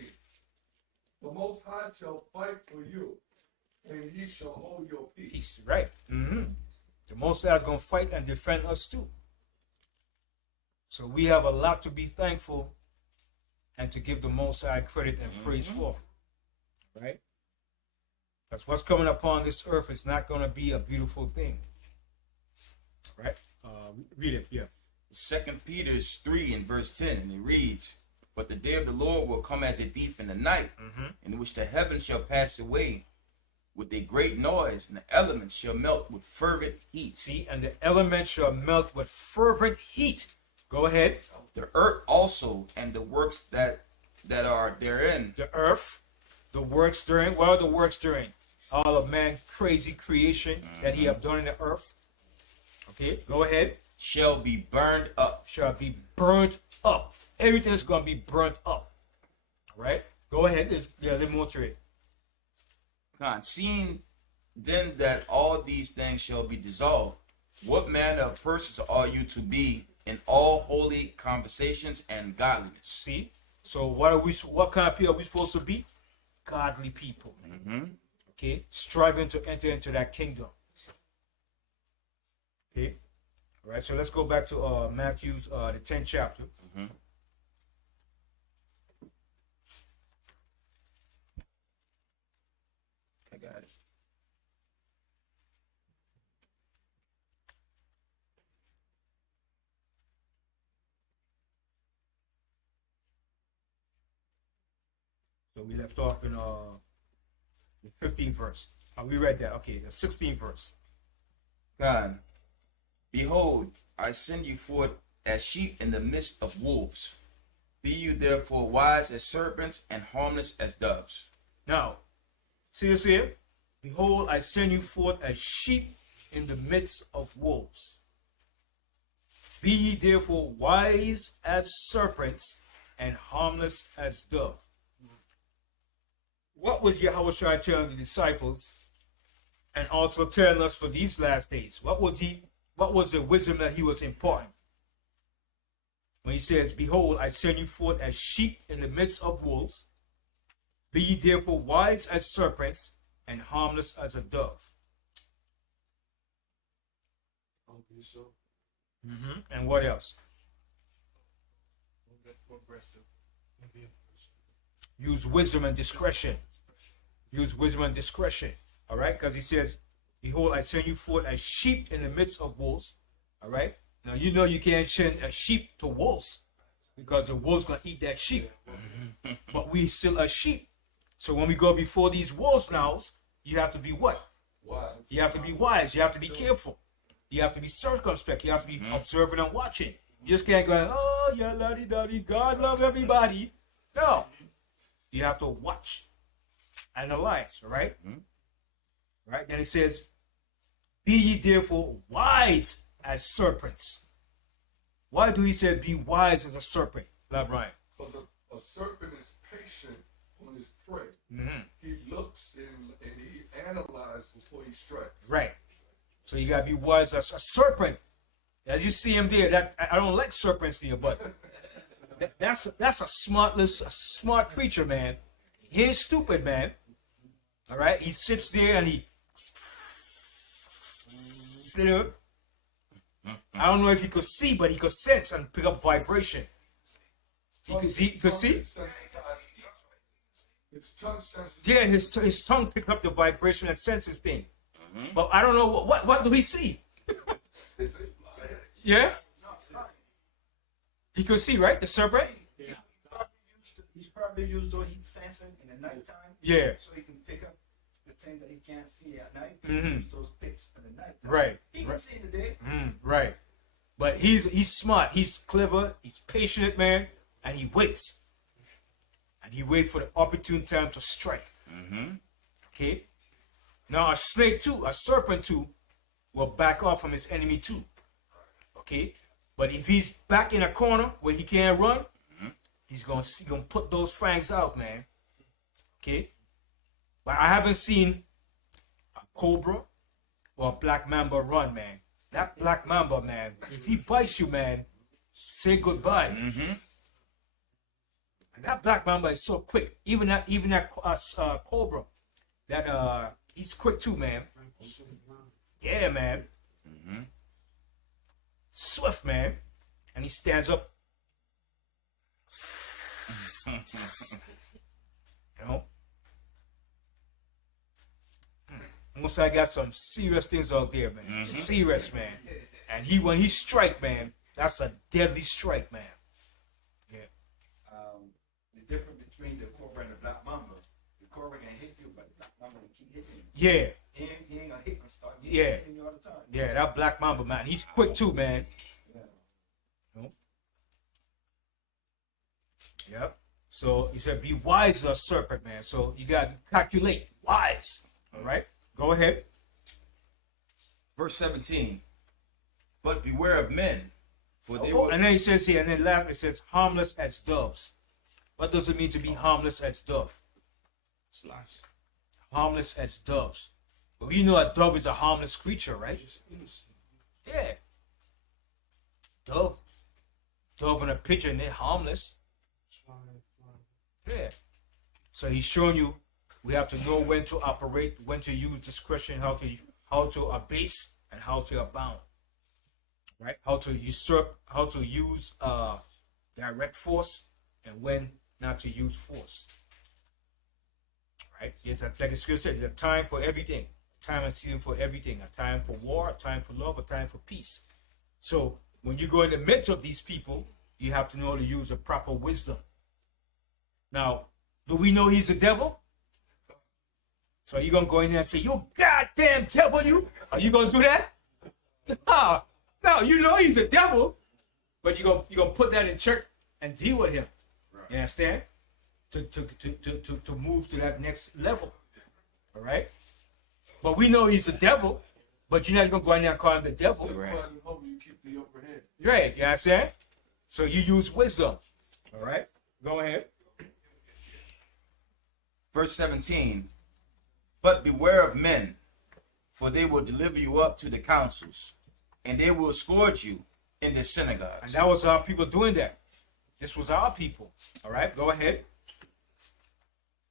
The Most High shall fight for you, and ye shall hold your peace. Peace, right. The Most High is going to fight and defend us too. So we have a lot to be thankful and to give the Most High credit and praise for. Right? Because what's coming upon this earth is not going to be a beautiful thing. Right? Read it, yeah. 2 Peter 3 and verse 10, and it reads, but the day of the Lord will come as a thief in the night, in which the heavens shall pass away with a great noise, and the elements shall melt with fervent heat. See, and the elements shall melt with fervent heat. Go ahead. The earth also, and the works that are therein. The earth, the works therein. What are the works therein? All of man's crazy creation that he have done in the earth. Okay, go ahead. Shall be burned up. Shall be burnt up. Everything is going to be burnt up. All right? Go ahead. There's more to it. Seeing then that all these things shall be dissolved, what manner of persons are you to be in all holy conversations and godliness? See? So what kind of people are we supposed to be? Godly people. Okay? Striving to enter into that kingdom. Okay? All right, so let's go back to Matthew's, the 10th chapter. I got it. So we left off in the 15th verse. We read that. Okay, the 16th verse. God, behold, I send you forth as sheep in the midst of wolves. Be you therefore wise as serpents and harmless as doves. Now, see this here? Behold, I send you forth as sheep in the midst of wolves. Be ye therefore wise as serpents and harmless as doves. What was Yahawashi telling the disciples and also telling us for these last days. What was the wisdom that he was imparting? When he says, "Behold, I send you forth as sheep in the midst of wolves. Be ye therefore wise as serpents and harmless as a dove." And what else? Use wisdom and discretion. Use wisdom and discretion. All right? Because he says, "Behold, I send you forth as sheep in the midst of wolves." All right? Now, you know you can't send a sheep to wolves because the wolves going to eat that sheep. But we still are sheep. So when we go before these wolves now, you have to be what? Wise. You have to be wise. You have to be careful. You have to be circumspect. You have to be observant and watching. You just can't go, "Oh, yeah, la-di-da-di, God love everybody." No. You have to watch, analyze, right? Right? Then it says, "Be ye therefore wise as serpents." Why do he say be wise as a serpent, Brian? Because a serpent is patient on his prey. He looks and he analyzes before he strikes. Right. So you gotta be wise as a serpent. As you see him there, that I don't like serpents there, but that's a smart creature, man. He ain't stupid, man. All right, he sits there and he, you know, I don't know if he could see, but he could sense and pick up vibration. He could see. His tongue sensitive. Yeah, his tongue picked up the vibration and senses thing. But I don't know what do he see? Yeah, he could see, right? The serpent. He's probably used those heat sensing in the nighttime. Yeah. So he can pick up the things that he can't see at night. Mhm. Use those picks in the nighttime. Right. He can see in the day. Right. But he's smart. He's clever. He's patient, man, and he waits. And he waits for the opportune time to strike. Okay. Now a snake too, a serpent too, will back off from his enemy too. Okay. But if he's back in a corner where he can't run, he's gonna put those fangs out, man. Okay. But I haven't seen a cobra or a black mamba run, man. That black mamba, man, if he bites you, man, say goodbye. And that black mamba is so quick. Even that cobra, that he's quick too, man. Yeah, man. Swift, man. And he stands up. You know. Most I got some serious things out there, man. Serious, man. And when he strike, man, that's a deadly strike, man. Yeah. The difference between the cobra and the black mamba, the cobra can hit you, but the black mamba will keep hitting you. Yeah. He ain't gonna hit and start Yeah. hitting you all the time. Yeah, that black mamba, man. He's quick too, man. You know? Yep. So he said, be wise as a serpent, man. So you got to calculate. Wise. All right? Go ahead. Verse 17. But beware of men, for they will... And then he says here, and then last it says, harmless as doves. What does it mean to be harmless as dove? Harmless as doves. Well, you know a dove is a harmless creature, right? Yeah. Dove in a picture and they're harmless. Yeah. So he's showing you we have to know when to operate, when to use discretion, how to abase and how to abound. Right? How to usurp, how to use direct force, and when not to use force. Right? Yes, like the scripture said, there's a time for everything. A time and season for everything. A time for war, a time for love, a time for peace. So when you go in the midst of these people, you have to know how to use the proper wisdom. Now, do we know he's a devil? So are you going to go in there and say, you goddamn devil, you? Are you going to do that? No, you know he's a devil, but you're gonna put that in check and deal with him. Right. You understand? To move to that next level. All right? But we know he's a devil, but you're not going to go in there and call him the devil. Right. You keep the upper hand. Right, you understand? So you use wisdom. All right? Go ahead. Verse 17. But beware of men, For they will deliver you up to the councils, and they will scourge you in the synagogues. And that was our people doing that. This was our people. All right, go ahead.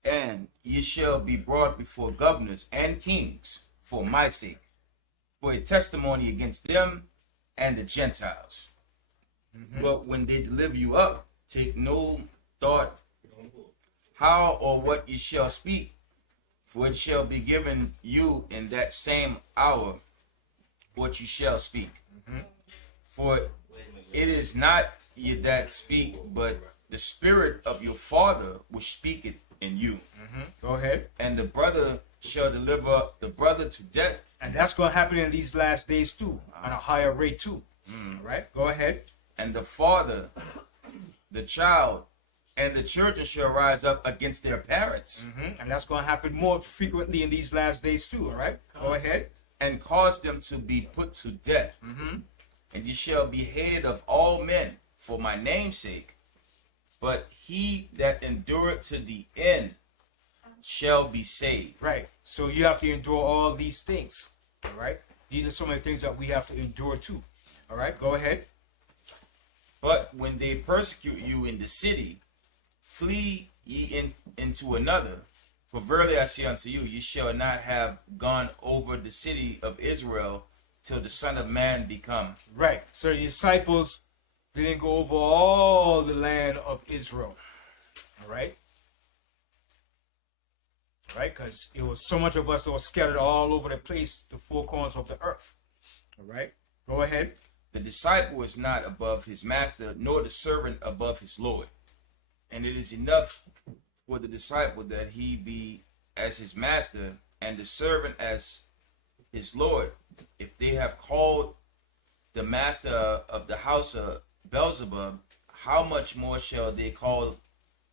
And ye shall be brought before governors and kings for my sake, for a testimony against them and the Gentiles. But when they deliver you up, take no thought how or what ye shall speak, for it shall be given you in that same hour what you shall speak. For it is not ye that speak, but the Spirit of your Father which speaketh in you. Go ahead. And the brother shall deliver up the brother to death. And that's going to happen in these last days too, on a higher rate too. All right, go ahead. And the father, the child, and the children shall rise up against their parents, And that's going to happen more frequently in these last days too. All right, go ahead. and cause them to be put to death. And ye shall be hated of all men for my name's sake. But he that endureth to the end shall be saved. Right. So you have to endure all these things. All right. These are some of the things that we have to endure too. All right. Go ahead. But when they persecute you in the city, flee ye into another. For verily I say unto you, ye shall not have gone over the city of Israel till the Son of Man be come. Right. So the disciples didn't go over all the land of Israel. All right. Right. Because it was so much of us that were scattered all over the place, the four corners of the earth. All right. Go ahead. The disciple is not above his master, nor the servant above his Lord. And it is enough for the disciple that he be as his master, and the servant as his Lord. If they have called the master of the house of Beelzebub, how much more shall they call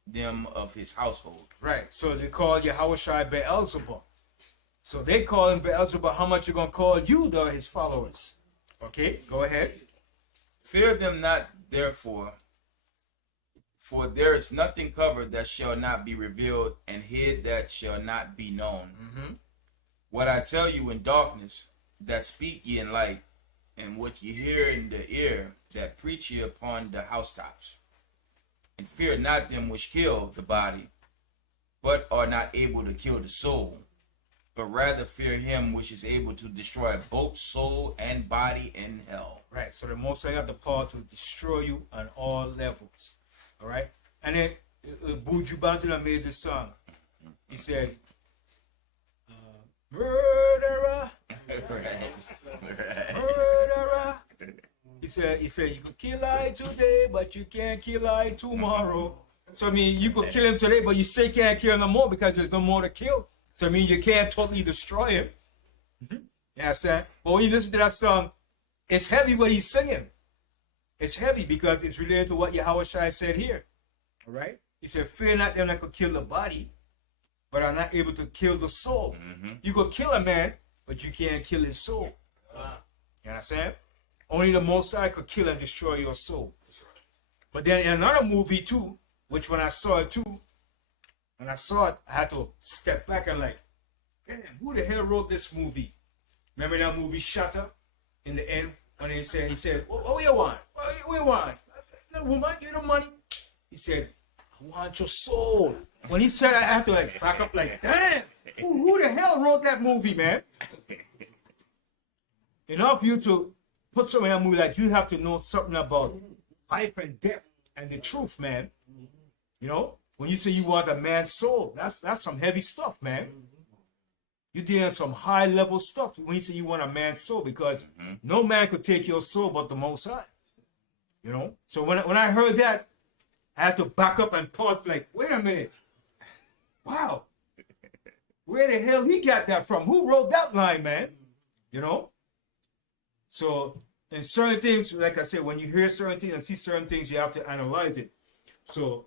them of his household? Right. So they call Yahawashi Beelzebub. So they call him Beelzebub. How much you going to call you, though, his followers? Okay, go ahead. Fear them not, therefore, for there is nothing covered that shall not be revealed, and hid that shall not be known. What I tell you in darkness, that speak ye in light, and what ye hear in the ear, that preach ye upon the housetops. And fear not them which kill the body, but are not able to kill the soul, but rather fear him which is able to destroy both soul and body in hell. Right. So the Most High got the power to destroy you on all levels. All right. And then Buju Banton made this song. He said, murderer, murderer. He said, you could kill I today, but you can't kill I tomorrow. So I mean, you could kill him today, but you still can't kill him no more because there's no more to kill. So I mean, you can't totally destroy him. You understand? But when you listen to that song, it's heavy what he's singing. It's heavy because it's related to what Yahawashi said here. All right? He said, fear not them that could kill the body, but are not able to kill the soul. You could kill a man, but you can't kill his soul. You understand? Only the Most High could kill and destroy your soul. But then in another movie too, which when I saw it, I had to step back and like, damn, who the hell wrote this movie? Remember that movie Shutter? In the end, when he said, what you want? What you want? The woman, give the money. He said, I want your soul. When he said that, I had to like back up like, damn, who the hell wrote that movie, man? Enough you to put something in that movie, like you have to know something about life and death and the truth, man. You know, when you say you want a man's soul, that's some heavy stuff, man. You're dealing some high level stuff when you say you want a man's soul, because no man could take your soul but the Most High. You know? So when I heard that, I had to back up and pause like, wait a minute. Wow. Where the hell he got that from? Who wrote that line, man? You know? So in certain things, like I said, when you hear certain things and see certain things, you have to analyze it. So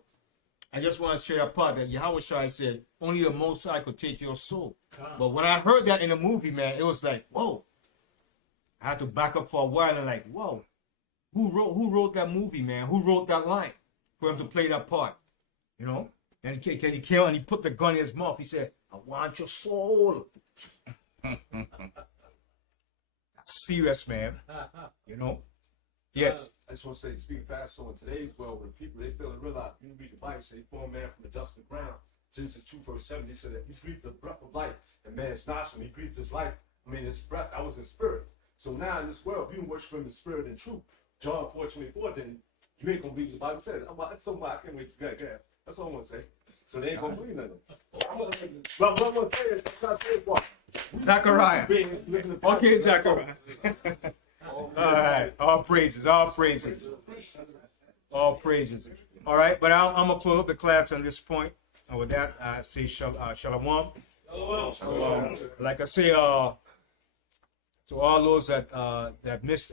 I just want to share a part that Yahawashi said, only the Most High could take your soul. But when I heard that in the movie, man, it was like, whoa. I had to back up for a while and like, whoa. Who wrote that movie, man? Who wrote that line for him to play that part? You know? And he came and he put the gun in his mouth. He said, I want your soul. serious, man. You know. Yes. I just want to say, speaking Passover in today's world, when people they feel and realize, you read the Bible, say, form man from the dust of the ground. Genesis 2:7, he said that he breathed the breath of life, and man's nostril, he breathed his life. I mean, his breath, that was his spirit. So now in this world, you worship him in spirit and truth. John 4:24, then you ain't gonna believe the Bible said. That's something I can't wait to get. That's all I want to say. So they ain't gonna believe nothing. What I'm gonna say is, I'm say is what? Zechariah. Okay, Zechariah. All right. All praises. All praises. All praises. All right. But I'm going to close up the class on this point. And with that, I say shalom. Like I say, to all those that missed,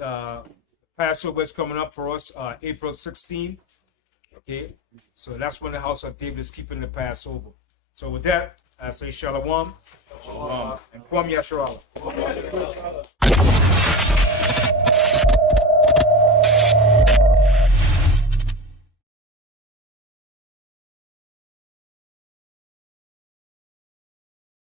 Passover is coming up for us, April 16th. Okay. So that's when the house of David is keeping the Passover. So with that, I say shalom. And from Yeshua.